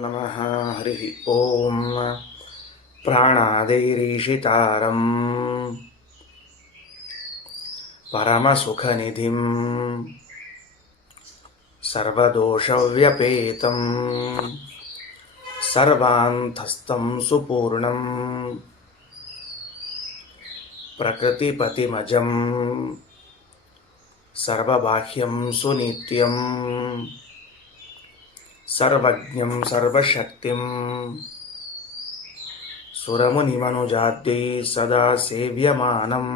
ನಮಃ ಹರಿ ಓಂ ಪ್ರಾಣಾದೈರೀಶಿತಾರಂ ಪರಮಸುಖನಿಧಿಂ ಸರ್ವದೋಷವ್ಯಪೇತಂ ಸರ್ವಾಂತಸ್ಥಂ ಸುಪೂರ್ಣಂ ಪ್ರಕೃತಿಪತಿಮಜಂ ಸರ್ವಬಾಹ್ಯಂ ಸುನಿತ್ಯಂ ಸರ್ವಜ್ಞಂ ಸರ್ವಶಕ್ತಿಂ ಸುರಮುನಿಮನುಜಾದ್ಯೈ ಸದಾ ಸೇವ್ಯಮಾನಂ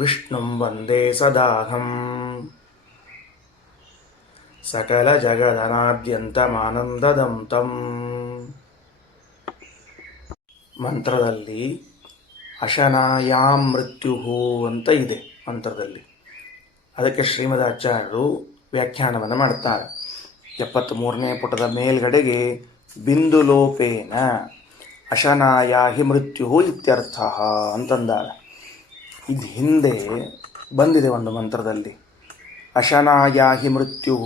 ವಿಷ್ಣುಂ ವಂದೇ ಸದಾಹಂ ಸಕಲ ಜಗದನಾದ್ಯಂತಮಾನಂದದಂ ತಂ. ಮಂತ್ರದಲ್ಲಿ ಅಶನಾಯಾಂ ಮೃತ್ಯುಹು ಅಂತ ಇದೆ ಮಂತ್ರದಲ್ಲಿ. ಅದಕ್ಕೆ ಶ್ರೀಮದಾಚಾರ್ಯರು ವ್ಯಾಖ್ಯಾನವನ್ನು ಮಾಡ್ತಾರೆ. 73ನೇ ಪುಟದ ಮೇಲ್ಗಡೆಗೆ ಬಿಂದುಲೋಪೇನ ಅಶನಾಯಾಹಿ ಮೃತ್ಯು ಇತ್ಯರ್ಥ ಅಂತಂದಾರೆ. ಇದು ಹಿಂದೆ ಬಂದಿದೆ ಒಂದು ಮಂತ್ರದಲ್ಲಿ, ಅಶನಾಯಾಹಿ ಮೃತ್ಯು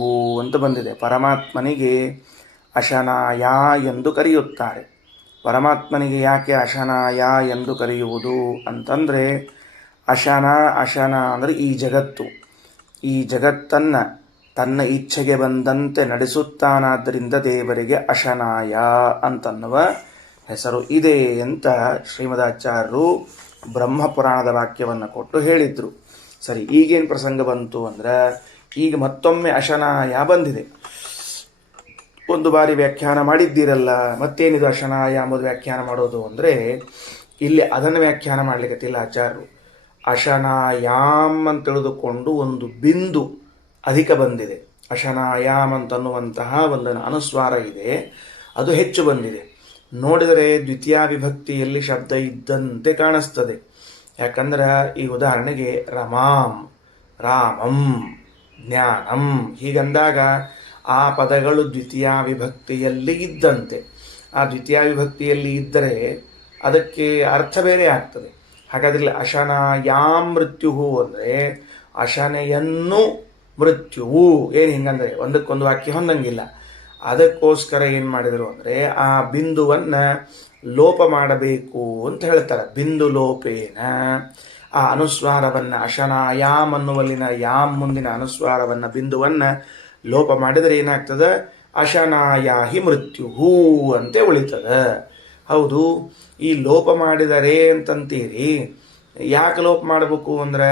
ಅಂತ ಬಂದಿದೆ. ಪರಮಾತ್ಮನಿಗೆ ಅಶನಾಯ ಎಂದು ಕರೆಯುತ್ತಾರೆ. ಪರಮಾತ್ಮನಿಗೆ ಯಾಕೆ ಅಶನಾಯ ಎಂದು ಕರೆಯುವುದು ಅಂತಂದರೆ, ಅಶನ ಅಂದರೆ ಈ ಜಗತ್ತು, ಈ ಜಗತ್ತನ್ನು ತನ್ನ ಇಚ್ಛೆಗೆ ಬಂದಂತೆ ನಡೆಸುತ್ತಾನಾದ್ದರಿಂದ ದೇವರಿಗೆ ಅಶನಾಯ ಅಂತನ್ನುವ ಹೆಸರು ಇದೆ ಅಂತ ಶ್ರೀಮದಾಚಾರ್ಯರು ಬ್ರಹ್ಮಪುರಾಣದ ವಾಕ್ಯವನ್ನು ಕೊಟ್ಟು ಹೇಳಿದರು. ಸರಿ, ಈಗೇನು ಪ್ರಸಂಗ ಬಂತು ಅಂದರೆ, ಈಗ ಮತ್ತೊಮ್ಮೆ ಅಶನಾಯ ಬಂದಿದೆ. ಒಂದು ಬಾರಿ ವ್ಯಾಖ್ಯಾನ ಮಾಡಿದ್ದೀರಲ್ಲ, ಮತ್ತೇನಿದು ಅಶನಾಯ ಎಂಬುದು ವ್ಯಾಖ್ಯಾನ ಮಾಡೋದು ಅಂದರೆ, ಇಲ್ಲಿ ಅದನ್ನು ವ್ಯಾಖ್ಯಾನ ಮಾಡಲಿಕ್ಕತ್ತಿಲ್ಲ ಆಚಾರ್ಯರು. ಅಶನಾಯಾಮ್ ಅಂತ ತಿಳಿದುಕೊಂಡು ಒಂದು ಬಿಂದು ಅಧಿಕ ಬಂದಿದೆ. ಅಶನಾಯಾಮ್ ಅಂತನ್ನುವಂತಹ ಒಂದು ಅನುಸ್ವಾರ ಇದೆ, ಅದು ಹೆಚ್ಚು ಬಂದಿದೆ. ನೋಡಿದರೆ ದ್ವಿತೀಯ ವಿಭಕ್ತಿಯಲ್ಲಿ ಶಬ್ದ ಇದ್ದಂತೆ ಕಾಣಿಸ್ತದೆ. ಯಾಕಂದ್ರೆ ಈ ಉದಾಹರಣೆಗೆ ರಮಾಂ, ರಾಮಂ, ಜ್ಞಾನಂ ಹೀಗಂದಾಗ ಆ ಪದಗಳು ದ್ವಿತೀಯ ವಿಭಕ್ತಿಯಲ್ಲಿ ಇದ್ದಂತೆ. ಆ ದ್ವಿತೀಯ ವಿಭಕ್ತಿಯಲ್ಲಿ ಇದ್ದರೆ ಅದಕ್ಕೆ ಅರ್ಥ ಬೇರೆ ಆಗ್ತದೆ. ಹಾಗಾದ್ರೆ ಅಶನಾಯಾಂ ಮೃತ್ಯುಹು ಅಂದರೆ ಅಶನೆಯನ್ನು ಮೃತ್ಯುವು ಏನು ಹಿಂಗಂದರೆ ಒಂದಕ್ಕೊಂದು ವಾಕ್ಯ ಹೊಂದಂಗಿಲ್ಲ. ಅದಕ್ಕೋಸ್ಕರ ಏನು ಮಾಡಿದರು ಅಂದರೆ ಆ ಬಿಂದುವನ್ನು ಲೋಪ ಮಾಡಬೇಕು ಅಂತ ಹೇಳ್ತಾರೆ. ಬಿಂದು ಲೋಪೇನ ಆ ಅನುಸ್ವಾರವನ್ನು, ಅಶನಾಯಾಮ್ ಅನ್ನುವಲ್ಲಿನ ಯಾಮ್ ಮುಂದಿನ ಅನುಸ್ವಾರವನ್ನು, ಬಿಂದುವನ್ನು ಲೋಪ ಮಾಡಿದರೆ ಏನಾಗ್ತದೆ, ಅಶನಾಯಾಹಿ ಮೃತ್ಯುಹು ಅಂತೆ ಉಳಿತದೆ. ಹೌದು, ಈ ಲೋಪ ಮಾಡಿದರೆ ಅಂತಂತೀರಿ, ಯಾಕೆ ಲೋಪ ಮಾಡಬೇಕು ಅಂದ್ರೆ,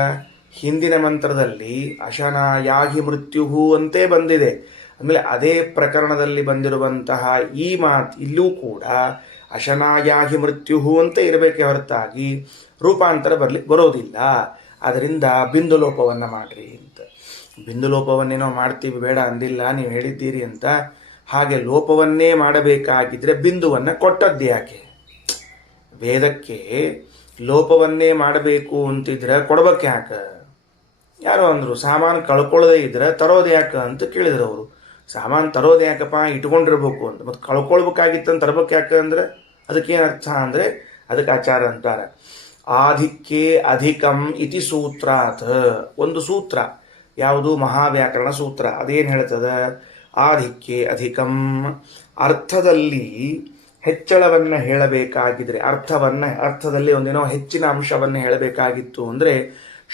ಹಿಂದಿನ ಮಂತ್ರದಲ್ಲಿ ಅಶನಾಯಾಹಿ ಮೃತ್ಯುಹು ಅಂತೇ ಬಂದಿದೆ. ಆಮೇಲೆ ಅದೇ ಪ್ರಕರಣದಲ್ಲಿ ಬಂದಿರುವಂತಹ ಈ ಮಾತು ಇಲ್ಲೂ ಕೂಡ ಅಶನಾಯಾಹಿ ಮೃತ್ಯುಹು ಅಂತ ಇರಬೇಕೆ ಹೊರತಾಗಿ ರೂಪಾಂತರ ಬರೋದಿಲ್ಲ. ಅದರಿಂದ ಬಿಂದು ಲೋಪವನ್ನು ಮಾಡ್ರಿ ಅಂತ. ಬಿಂದು ಲೋಪವನ್ನೇನೋ ಮಾಡ್ತೀವಿ ಬೇಡ ಅಂದಿಲ್ಲ, ನೀವು ಹೇಳಿದ್ದೀರಿ ಅಂತ. ಹಾಗೆ ಲೋಪವನ್ನೇ ಮಾಡಬೇಕಾಗಿದ್ರೆ ಬಿಂದುವನ್ನು ಕೊಟ್ಟದ್ದು ಯಾಕೆ? ವೇದಕ್ಕೆ ಲೋಪವನ್ನೇ ಮಾಡಬೇಕು ಅಂತಿದ್ರೆ ಕೊಡ್ಬೇಕು ಯಾಕೆ? ಯಾರೋ ಅಂದರು ಸಾಮಾನು ಕಳ್ಕೊಳ್ಳೋದೇ ಇದ್ರೆ ತರೋದು ಯಾಕೆ ಅಂತ ಕೇಳಿದ್ರು ಅವರು. ಸಾಮಾನು ತರೋದು ಯಾಕಪ್ಪ, ಇಟ್ಕೊಂಡಿರ್ಬೇಕು ಅಂತ. ಮತ್ತು ಕಳ್ಕೊಳ್ಬೇಕಾಗಿತ್ತಂತ ತರಬೇಕು ಯಾಕೆ ಅಂದರೆ ಅದಕ್ಕೇನು ಅರ್ಥ ಅಂದರೆ, ಅದಕ್ಕೆ ಆಚಾರ ಅಂತಾರೆ ಆಧಿಕ್ಯೆ ಅಧಿಕಂ ಇತಿ ಸೂತ್ರಾತ್. ಒಂದು ಸೂತ್ರ ಯಾವುದು? ಮಹಾವ್ಯಾಕರಣ ಸೂತ್ರ. ಅದೇನು ಹೇಳ್ತದೆ? ಆಧಿಕ್ಯೆ ಅಧಿಕಂ, ಅರ್ಥದಲ್ಲಿ ಹೆಚ್ಚಳವನ್ನು ಹೇಳಬೇಕಾಗಿದ್ರೆ, ಅರ್ಥದಲ್ಲಿ ಒಂದೇನೋ ಹೆಚ್ಚಿನ ಅಂಶವನ್ನು ಹೇಳಬೇಕಾಗಿತ್ತು ಅಂದರೆ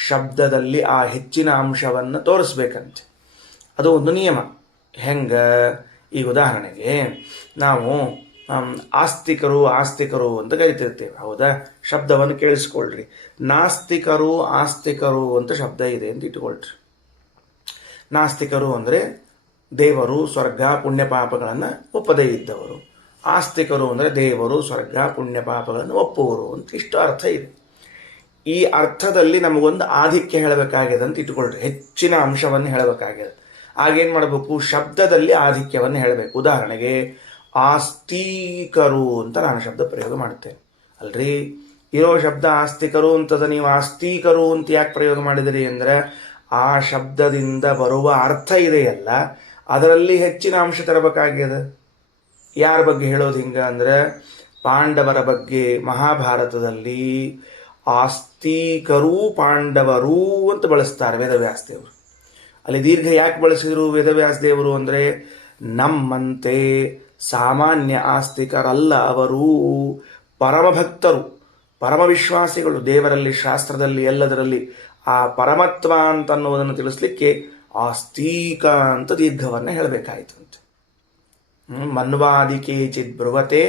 ಶಬ್ದದಲ್ಲಿ ಆ ಹೆಚ್ಚಿನ ಅಂಶವನ್ನು ತೋರಿಸ್ಬೇಕಂತೆ. ಅದು ಒಂದು ನಿಯಮ. ಹೆಂಗೆ? ಈ ಉದಾಹರಣೆಗೆ ನಾವು ಆಸ್ತಿಕರು ಅಂತ ಕರಿತಿರ್ತೇವೆ, ಹೌದಾ? ಶಬ್ದವನ್ನು ಕೇಳಿಸ್ಕೊಳ್ರಿ. ಆಸ್ತಿಕರು ಅಂತ ಶಬ್ದ ಇದೆ ಅಂತ ಇಟ್ಕೊಳ್ರಿ. ನಾಸ್ತಿಕರು ಅಂದರೆ ದೇವರು, ಸ್ವರ್ಗ, ಪುಣ್ಯ ಪಾಪಗಳನ್ನು ಒಪ್ಪದೇ ಇದ್ದವರು. ಆಸ್ತಿಕರು ಅಂದರೆ ದೇವರು, ಸ್ವರ್ಗ, ಪುಣ್ಯ ಪಾಪಗಳನ್ನು ಒಪ್ಪುವರು ಅಂತ ಇಷ್ಟು ಅರ್ಥ ಇದೆ. ಈ ಅರ್ಥದಲ್ಲಿ ನಮಗೊಂದು ಆಧಿಕ್ಯ ಹೇಳಬೇಕಾಗಿದೆ ಅಂತ ಇಟ್ಕೊಳ್ರಿ, ಹೆಚ್ಚಿನ ಅಂಶವನ್ನು ಹೇಳಬೇಕಾಗಿದೆ. ಆಗೇನು ಮಾಡಬೇಕು? ಶಬ್ದದಲ್ಲಿ ಆಧಿಕ್ಯವನ್ನು ಹೇಳಬೇಕು. ಉದಾಹರಣೆಗೆ ಆಸ್ತಿಕರು ಅಂತ ನಾನು ಶಬ್ದ ಪ್ರಯೋಗ ಮಾಡ್ತೇನೆ ಅಲ್ರಿ. ಇರೋ ಶಬ್ದ ಆಸ್ತಿಕರು ಅಂತದ, ನೀವು ಆಸ್ತಿಕರು ಅಂತ ಯಾಕೆ ಪ್ರಯೋಗ ಮಾಡಿದಿರಿ ಅಂದರೆ ಆ ಶಬ್ದದಿಂದ ಬರುವ ಅರ್ಥ ಇದೆಯಲ್ಲ, ಅದರಲ್ಲಿ ಹೆಚ್ಚಿನ ಅಂಶ ತರಬೇಕಾಗ್ಯದ. ಯಾರ ಬಗ್ಗೆ ಹೇಳೋದು ಹಿಂಗ ಅಂದರೆ, ಪಾಂಡವರ ಬಗ್ಗೆ ಮಹಾಭಾರತದಲ್ಲಿ ಆಸ್ತಿಕರೂ ಪಾಂಡವರು ಅಂತ ಬಳಸ್ತಾರೆ ವೇದವ್ಯಾಸದೇವರು. ಅಲ್ಲಿ ದೀರ್ಘ ಯಾಕೆ ಬಳಸಿದ್ರು ವೇದವ್ಯಾಸ ದೇವರು ಅಂದರೆ ನಮ್ಮಂತೆ ಸಾಮಾನ್ಯ ಆಸ್ತಿಕರಲ್ಲ ಅವರು, ಪರಮಭಕ್ತರು, ಪರಮವಿಶ್ವಾಸಿಗಳು, ದೇವರಲ್ಲಿ, ಶಾಸ್ತ್ರದಲ್ಲಿ, ಎಲ್ಲದರಲ್ಲಿ ಆ ಪರಮತ್ವ ಅಂತ ಅನ್ನೋದನ್ನು ತಿಳಿಸ್ಲಿಕ್ಕೆ ಆಸ್ತಿಕ ಅಂತ ದೀರ್ಘವನ್ನು ಹೇಳಬೇಕಾಯಿತು ಅಂತ. ಮನ್ವಾದಿ ಕೇಚಿತ್ ಬ್ರುವತೆ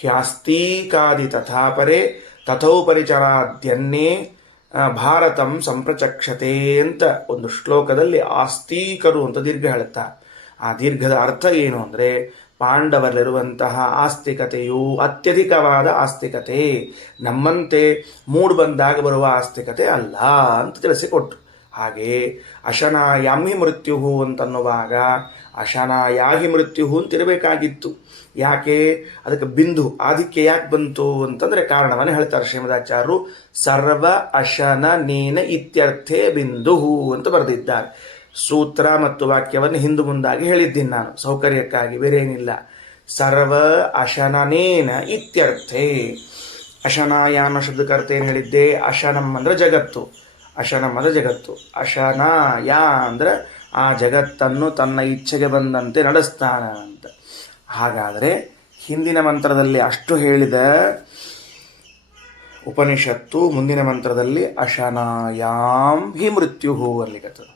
ಹ್ಯಾಸ್ತೀಕಾದಿ ತಥಾಪರೆ ತಥೋಪರಿಚರಾದ್ಯನ್ನೇ ಭಾರತಂ ಸಂಪ್ರಚಕ್ಷತೆ ಅಂತ ಒಂದು ಶ್ಲೋಕದಲ್ಲಿ ಆಸ್ತಿಕರು ಅಂತ ದೀರ್ಘ ಹೇಳುತ್ತಾ. ಆ ದೀರ್ಘದ ಅರ್ಥ ಏನು ಅಂದರೆ ಪಾಂಡವರಲ್ಲಿರುವಂತಹ ಆಸ್ತಿಕತೆಯು ಅತ್ಯಧಿಕವಾದ ಆಸ್ತಿಕತೆ, ನಮ್ಮಂತೆ ಮೂಡು ಬಂದಾಗ ಬರುವ ಆಸ್ತಿಕತೆ ಅಲ್ಲ ಅಂತ ತಿಳಿಸಿಕೊಟ್ರು. ಹಾಗೆ ಅಶನಾಯಾಮಿ ಮೃತ್ಯು ಅಂತನ್ನುವಾಗ ಅಶನಾಯಾಹಿ ಮೃತ್ಯು ಅಂತಿರಬೇಕಾಗಿತ್ತು. ಯಾಕೆ ಅದಕ್ಕೆ ಬಿಂದು ಆದಿಕ್ಕೆ ಯಾಕೆ ಬಂತು ಅಂತಂದರೆ ಕಾರಣವನ್ನು ಹೇಳ್ತಾರೆ ಶ್ರೀಮದಾಚಾರ್ಯರು. ಸರ್ವ ಅಶನ ನೇನ ಇತ್ಯರ್ಥೇ ಬಿಂದು ಅಂತ ಬರೆದಿದ್ದಾರೆ. ಸೂತ್ರ ಮತ್ತು ವಾಕ್ಯವನ್ನು ಹಿಂದು ಮುಂದಾಗಿ ಹೇಳಿದ್ದೀನಿ ನಾನು ಸೌಕರ್ಯಕ್ಕಾಗಿ, ಬೇರೆ ಏನಿಲ್ಲ. ಸರ್ವ ಅಶನನೇನ ಇತ್ಯರ್ಥೇ. ಅಶನಾಯಾಮ ಶಬ್ದಕ್ಕೆ ಅರ್ಥ ಏನು ಹೇಳಿದ್ದೆ? ಅಶನಂ ಅಂದರೆ ಜಗತ್ತು, ಅಶನಂ ಅಂದರೆ ಜಗತ್ತು, ಅಶನಾಯ ಅಂದರೆ ಆ ಜಗತ್ತನ್ನು ತನ್ನ ಇಚ್ಛೆಗೆ ಬಂದಂತೆ ನಡೆಸ್ತಾನ ಅಂತ. ಹಾಗಾದರೆ ಹಿಂದಿನ ಮಂತ್ರದಲ್ಲಿ ಅಷ್ಟು ಹೇಳಿದ ಉಪನಿಷತ್ತು ಮುಂದಿನ ಮಂತ್ರದಲ್ಲಿ ಅಶನಾಯಾಮ್ ಹಿ ಮೃತ್ಯು ಅನ್ಲಿಕತ್ತದ.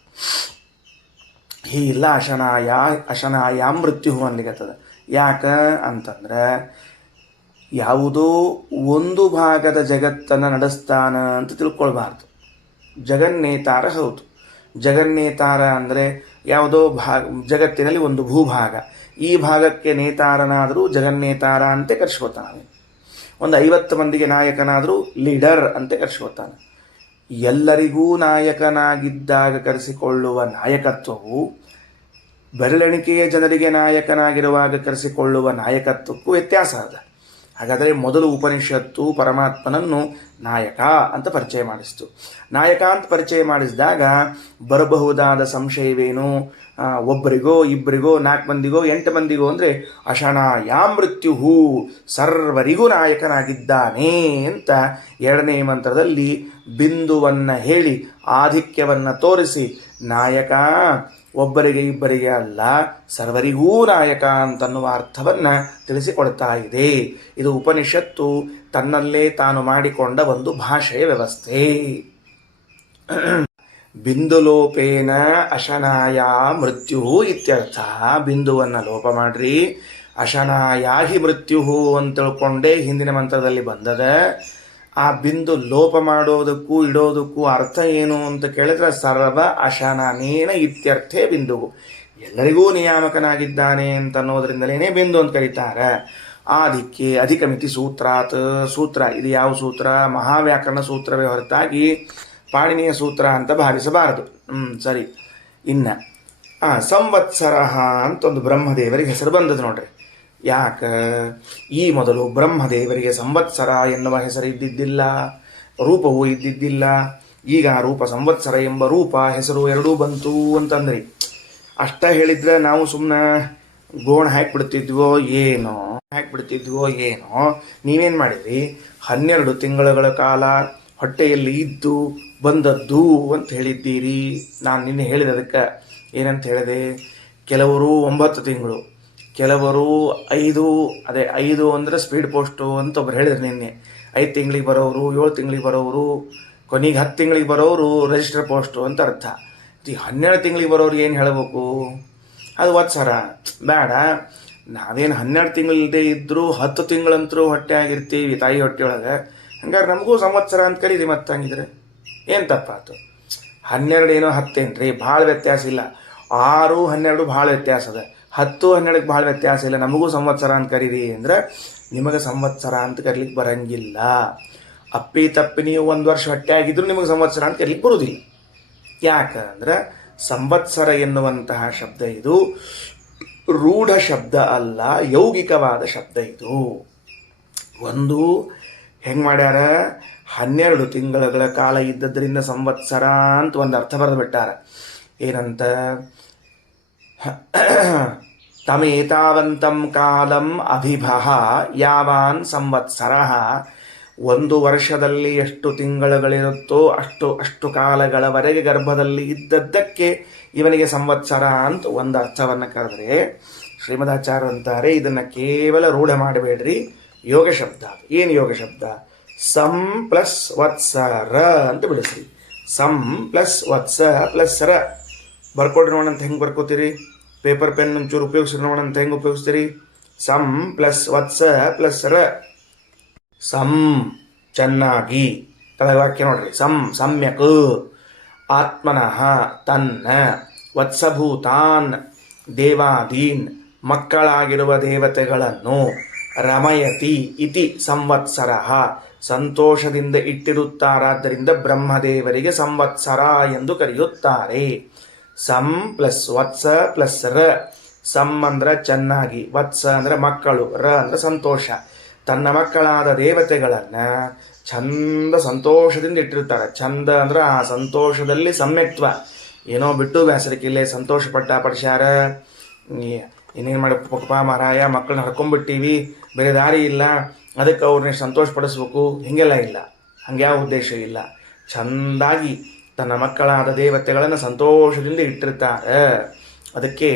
ಹೀ ಇಲ್ಲ ಅಶನಾಯಾಮ್ ಮೃತ್ಯು ಅನ್ಲಿಕತ್ತದ. ಯಾಕ ಅಂತಂದ್ರೆ ಯಾವುದೋ ಒಂದು ಭಾಗದ ಜಗತ್ತನ್ನು ನಡೆಸ್ತಾನ ಅಂತ ತಿಳ್ಕೊಳ್ಬಾರ್ದು. ಜಗನ್ನೇತಾರ ಹೌದು, ಜಗನ್ನೇತಾರ ಅಂದರೆ ಯಾವುದೋ ಜಗತ್ತಿನಲ್ಲಿ ಒಂದು ಭೂಭಾಗ, ಈ ಭಾಗಕ್ಕೆ ನೇತಾರನಾದರೂ ಜಗನ್ನೇತಾರ ಅಂತ ಕರೆಸ್ಕೊತಾನೆ. ಒಂದು 50 ಮಂದಿಗೆ ನಾಯಕನಾದರೂ ಲೀಡರ್ ಅಂತ ಕರೆಸ್ಕೊತಾನೆ. ಎಲ್ಲರಿಗೂ ನಾಯಕನಾಗಿದ್ದಾಗ ಕರೆಸಿಕೊಳ್ಳುವ ನಾಯಕತ್ವವು ಬೆರಳೆಣಿಕೆಯ ಜನರಿಗೆ ನಾಯಕನಾಗಿರುವಾಗ ಕರೆಸಿಕೊಳ್ಳುವ ನಾಯಕತ್ವಕ್ಕೂ ವ್ಯತ್ಯಾಸ ಅದ. ಹಾಗಾದರೆ ಮೊದಲು ಉಪನಿಷತ್ತು ಪರಮಾತ್ಮನನ್ನು ನಾಯಕ ಅಂತ ಪರಿಚಯ ಮಾಡಿಸ್ತು. ನಾಯಕ ಅಂತ ಪರಿಚಯ ಮಾಡಿಸಿದಾಗ ಬರಬಹುದಾದ ಸಂಶಯವೇನು? ಒಬ್ಬರಿಗೋ ಇಬ್ಬರಿಗೋ 4 ಮಂದಿಗೋ 8 ಮಂದಿಗೋ ಅಂದರೆ ಅಶನಾಯಾಮ್ ಮೃತ್ಯು ಸರ್ವರಿಗೂ ನಾಯಕನಾಗಿದ್ದಾನೆ ಅಂತ 2ನೇ ಮಂತ್ರದಲ್ಲಿ ಬಿಂದುವನ್ನು ಹೇಳಿ ಆಧಿಕ್ಯವನ್ನು ತೋರಿಸಿ ನಾಯಕ ಒಬ್ಬರಿಗೆ ಇಬ್ಬರಿಗೆ ಅಲ್ಲ ಸರ್ವರಿಗೂ ನಾಯಕ ಅಂತನ್ನುವ ಅರ್ಥವನ್ನು ತಿಳಿಸಿಕೊಡ್ತಾ ಇದೆ. ಇದು ಉಪನಿಷತ್ತು ತನ್ನಲ್ಲೇ ತಾನು ಮಾಡಿಕೊಂಡ ಒಂದು ಭಾಷೆಯ ವ್ಯವಸ್ಥೆ. ಬಿಂದುಲೋಪೇನ ಅಶನಾಯ ಮೃತ್ಯು ಇತ್ಯರ್ಥ. ಬಿಂದುವನ್ನು ಲೋಪ ಮಾಡ್ರಿ, ಅಶನಾಯಾಹಿ ಮೃತ್ಯು ಅಂತ ತಿಳ್ಕೊಂಡೇ ಹಿಂದಿನ ಮಂತ್ರದಲ್ಲಿ ಬಂದದ. ಆ ಬಿಂದು ಲೋಪ ಮಾಡೋದಕ್ಕೂ ಇಡೋದಕ್ಕೂ ಅರ್ಥ ಏನು ಅಂತ ಕೇಳಿದ್ರೆ ಸರ್ವ ಅಶನನೇನ ಇತ್ಯರ್ಥೇ ಬಿಂದು. ಎಲ್ಲರಿಗೂ ನಿಯಾಮಕನಾಗಿದ್ದಾನೆ ಅಂತ ಅನ್ನೋದ್ರಿಂದಲೇ ಬಿಂದು ಅಂತ ಕರೀತಾರೆ. ಆದಿಕ್ಕೆ ಅಧಿಕ ಮಿತಿ ಸೂತ್ರಾತ್. ಸೂತ್ರ ಇದು ಯಾವ ಸೂತ್ರ? ಮಹಾವ್ಯಾಕರಣ ಸೂತ್ರವೇ ಹೊರತಾಗಿ ಪಾಣಿನಿಯ ಸೂತ್ರ ಅಂತ ಭಾವಿಸಬಾರದು. ಸರಿ. ಇನ್ನು ಸಂವತ್ಸರ ಅಂತ ಒಂದು ಬ್ರಹ್ಮದೇವರಿಗೆ ಹೆಸರು ಬಂದದ್ದು ನೋಡ್ರಿ. ಯಾಕೆ? ಈ ಮೊದಲು ಬ್ರಹ್ಮದೇವರಿಗೆ ಸಂವತ್ಸರ ಎನ್ನುವ ಹೆಸರು ಇದ್ದಿದ್ದಿಲ್ಲ, ರೂಪವೂ ಇದ್ದಿದ್ದಿಲ್ಲ. ಈಗ ಆ ರೂಪ ಸಂವತ್ಸರ ಎಂಬ ರೂಪ ಹೆಸರು ಎರಡೂ ಬಂತು ಅಂತಂದ್ರಿ. ಅಷ್ಟ ಹೇಳಿದ್ರೆ ನಾವು ಸುಮ್ಮನೆ ಗೋಣ ಹಾಕಿಬಿಡ್ತಿದ್ವೋ ಏನೋ. ನೀವೇನು ಮಾಡಿದ್ರಿ? 12 ತಿಂಗಳುಗಳ ಕಾಲ ಹೊಟ್ಟೆಯಲ್ಲಿ ಇದ್ದು ಬಂದದ್ದು ಅಂತ ಹೇಳಿದ್ದೀರಿ. ನಾನು ನಿನ್ನೆ ಹೇಳಿದದಕ್ಕೆ ಏನಂತ ಹೇಳಿದೆ? ಕೆಲವರು 9 ತಿಂಗಳು, ಕೆಲವರು 5. ಅದೇ 5 ಅಂದರೆ ಸ್ಪೀಡ್ ಪೋಸ್ಟು ಅಂತ ಒಬ್ರು ಹೇಳಿದ್ರು ನಿನ್ನೆ. 5 ತಿಂಗಳಿಗೆ ಬರೋರು, 7 ತಿಂಗಳಿಗೆ ಬರೋರು, ಕೊನೆಗೆ 10 ತಿಂಗಳಿಗೆ ಬರೋರು ರಿಜಿಸ್ಟರ್ ಪೋಸ್ಟು ಅಂತ ಅರ್ಥ. ಈ 12 ತಿಂಗಳಿಗೆ ಬರೋರಿಗೆ ಏನು ಹೇಳಬೇಕು? ಅದು ವತ್ಸರ ಬೇಡ. ನಾವೇನು 12 ತಿಂಗಳಿಲ್ಲದೆ ಇದ್ದರೂ 10 ತಿಂಗಳಂತರೂ ಹೊಟ್ಟೆ ಆಗಿರ್ತೀವಿ ತಾಯಿ ಹೊಟ್ಟೆಯೊಳಗೆ. ಹಂಗಾರೆ ನಮಗೂ ಸಂವತ್ಸರ ಅಂತ ಕರೀರಿ. ಮತ್ತೆ ಹಂಗಿದ್ರೆ ಏನು ತಪ್ಪಾಯ್ತು? 12 ಏನೋ 10 ಏನ್ರಿ, ಭಾಳ ವ್ಯತ್ಯಾಸ ಇಲ್ಲ. 6, 12 ಭಾಳ ವ್ಯತ್ಯಾಸ ಅದ. 10, 12ಕ್ಕೆ ಭಾಳ ವ್ಯತ್ಯಾಸ ಇಲ್ಲ. ನಮಗೂ ಸಂವತ್ಸರ ಅಂತ ಕರೀರಿ ಅಂದರೆ ನಿಮಗೆ ಸಂವತ್ಸರ ಅಂತ ಕರೀಲಿಕ್ಕೆ ಬರಂಗಿಲ್ಲ. ಅಪ್ಪಿ ತಪ್ಪಿ ನೀವು 1 ವರ್ಷ ಹೊಟ್ಟೆ ಆಗಿದ್ರು ನಿಮಗೆ ಸಂವತ್ಸರ ಅಂತ ಕರೀಲಿಕ್ಕೆ ಬರುವುದಿಲ್ಲ. ಯಾಕಂದ್ರೆ ಸಂವತ್ಸರ ಎನ್ನುವಂತಹ ಶಬ್ದ ಇದು ರೂಢ ಶಬ್ದ ಅಲ್ಲ, ಯೌಗಿಕವಾದ ಶಬ್ದ ಇದು. ಒಂದು ಹೆಂಗೆ ಮಾಡ್ಯಾರ? 12 ತಿಂಗಳ ಕಾಲ ಇದ್ದದ್ರಿಂದ ಸಂವತ್ಸರ ಅಂತ ಒಂದು ಅರ್ಥ ಬರೆದು ಬಿಟ್ಟಾರ. ಏನಂತ? ತಮೇತಾವಂತಂ ಕಾಲಂ ಅಭಿಭಃ ಯಾವಾನ್ ಸಂವತ್ಸರ. ಒಂದು ವರ್ಷದಲ್ಲಿ ಎಷ್ಟು ತಿಂಗಳುಗಳಿರುತ್ತೋ ಅಷ್ಟು ಕಾಲಗಳವರೆಗೆ ಗರ್ಭದಲ್ಲಿ ಇದ್ದದ್ದಕ್ಕೆ ಇವನಿಗೆ ಸಂವತ್ಸರ ಅಂತ ಒಂದು ಅರ್ಥವನ್ನು ಕರೆದ್ರೆ, ಶ್ರೀಮದಾಚಾರ್ಯರು ಅಂತಾರೆ ಇದನ್ನು ಕೇವಲ ರೂಢ ಮಾಡಬೇಡ್ರಿ, ಯೋಗ ಶಬ್ದ. ಏನು ಯೋಗ ಶಬ್ದ? ಸಂ ಪ್ಲಸ್ ವತ್ಸರ ಅಂತ ಬಿಡಿಸ್ರಿ. ಸಂ ಪ್ಲಸ್ ವತ್ಸ ಪ್ಲಸ್ ರ. ಬರ್ಕೊಡ್ರಿ ನೋಡಂತ ಹೆಂಗೆ ಬರ್ಕೋತೀರಿ? ಪೇಪರ್ ಪೆನ್ ಒಂಚೂರು ಉಪಯೋಗಿಸ್ರಿ ನೋಡಂತ ಹೆಂಗೆ ಉಪಯೋಗಿಸ್ತೀರಿ? ಸಂ ಪ್ಲಸ್ ವತ್ಸ ಪ್ಲಸ್ ರ. ಸಂ ಚೆನ್ನಾಗಿ. ವಾಕ್ಯ ನೋಡ್ರಿ. ಸಮ್ಯಕ್ ಆತ್ಮನಃ ತನ್ನ, ವತ್ಸಭೂತಾನ್ ದೇವಾದೀನ್ ಮಕ್ಕಳಾಗಿರುವ ದೇವತೆಗಳನ್ನು, ರಮಯತಿ ಇತಿ ಸಂವತ್ಸರ ಸಂತೋಷದಿಂದ ಇಟ್ಟಿರುತ್ತಾರಾದ್ದರಿಂದ ಬ್ರಹ್ಮದೇವರಿಗೆ ಸಂವತ್ಸರ ಎಂದು ಕರೆಯುತ್ತಾರೆ. ಸಂ ಪ್ಲಸ್ ವತ್ಸ ಪ್ಲಸ್ ರ. ಸಂ ಅಂದ್ರೆ ಚೆನ್ನಾಗಿ, ವತ್ಸ ಅಂದ್ರೆ ಮಕ್ಕಳು, ರ ಅಂದ್ರೆ ಸಂತೋಷ. ತನ್ನ ಮಕ್ಕಳಾದ ದೇವತೆಗಳನ್ನು ಚಂದ ಸಂತೋಷದಿಂದ ಇಟ್ಟಿರ್ತಾರೆ. ಚಂದ ಅಂದ್ರೆ ಆ ಸಂತೋಷದಲ್ಲಿ ಸಮ್ಯಕ್ತ್ವ. ಏನೋ ಬಿಟ್ಟು ಬೇಸರಿಕಿಲ್ಲೇ ಸಂತೋಷ ಪಡಿಸ್ಯಾರ, ಇನ್ನೇನು ಮಾಡಪ್ಪ ಮಾರಾಯ, ಮಕ್ಕಳನ್ನ ಹರ್ಕೊಂಡ್ಬಿಟ್ಟಿವಿ, ಬೇರೆ ದಾರಿ ಇಲ್ಲ, ಅದಕ್ಕೆ ಅವ್ರನ್ನ ಸಂತೋಷ ಪಡಿಸ್ಬೇಕು, ಹೀಗೆಲ್ಲ ಇಲ್ಲ. ಹಂಗೆ ಯಾವ ಉದ್ದೇಶ ಇಲ್ಲ. ಚೆಂದಾಗಿ ತನ್ನ ಮಕ್ಕಳಾದ ದೇವತೆಗಳನ್ನು ಸಂತೋಷದಿಂದ ಇಟ್ಟಿರ್ತಾರೆ. ಅದಕ್ಕೆ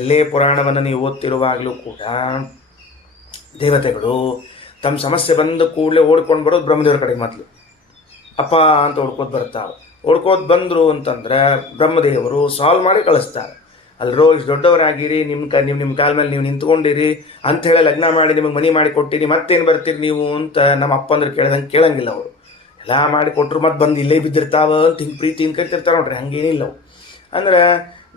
ಎಲ್ಲೇ ಪುರಾಣವನ್ನು ನೀವು ಓದ್ತಿರುವಾಗಲೂ ಕೂಡ ದೇವತೆಗಳು ತಮ್ಮ ಸಮಸ್ಯೆ ಬಂದ ಕೂಡಲೇ ಓಡ್ಕೊಂಡು ಬರೋದು ಬ್ರಹ್ಮದೇವ್ರ ಕಡೆಗೆ ಮೊದಲು. ಅಪ್ಪ ಅಂತ ಓಡ್ಕೋತ ಬರ್ತಾವೆ. ಓಡ್ಕೋತ ಬಂದರು ಅಂತಂದ್ರೆ ಬ್ರಹ್ಮದೇವರು ಸಾಲ್ವ್ ಮಾಡಿ ಕಳಿಸ್ತಾರೆ. ಅಲ್ಲರೋ ಇಷ್ಟು ದೊಡ್ಡವರಾಗಿರಿ, ನಿಮ್ಮ ಕಾಲ ಮೇಲೆ ನೀವು ನಿಂತ್ಕೊಂಡಿರಿ ಅಂತ ಹೇಳಿ ಲಗ್ನ ಮಾಡಿ ನಿಮಗೆ ಮನೆ ಮಾಡಿ ಕೊಟ್ಟಿರಿ, ಮತ್ತೇನು ಬರ್ತೀರಿ ನೀವು ಅಂತ ನಮ್ಮ ಅಪ್ಪಂದ್ರೆ ಕೇಳಂಗಿಲ್ಲ. ಅವರು ಎಲ್ಲ ಮಾಡಿ ಕೊಟ್ಟರು ಮತ್ತೆ ಬಂದು ಇಲ್ಲೇ ಬಿದ್ದಿರ್ತಾವ ಅಂತ ಹಿಂಗೆ ಪ್ರೀತಿಯಿಂದ ಕರಿತಿರ್ತಾರೆ ನೋಡ್ರಿ. ಹಂಗೇನಿಲ್ಲ ಅವು. ಅಂದ್ರೆ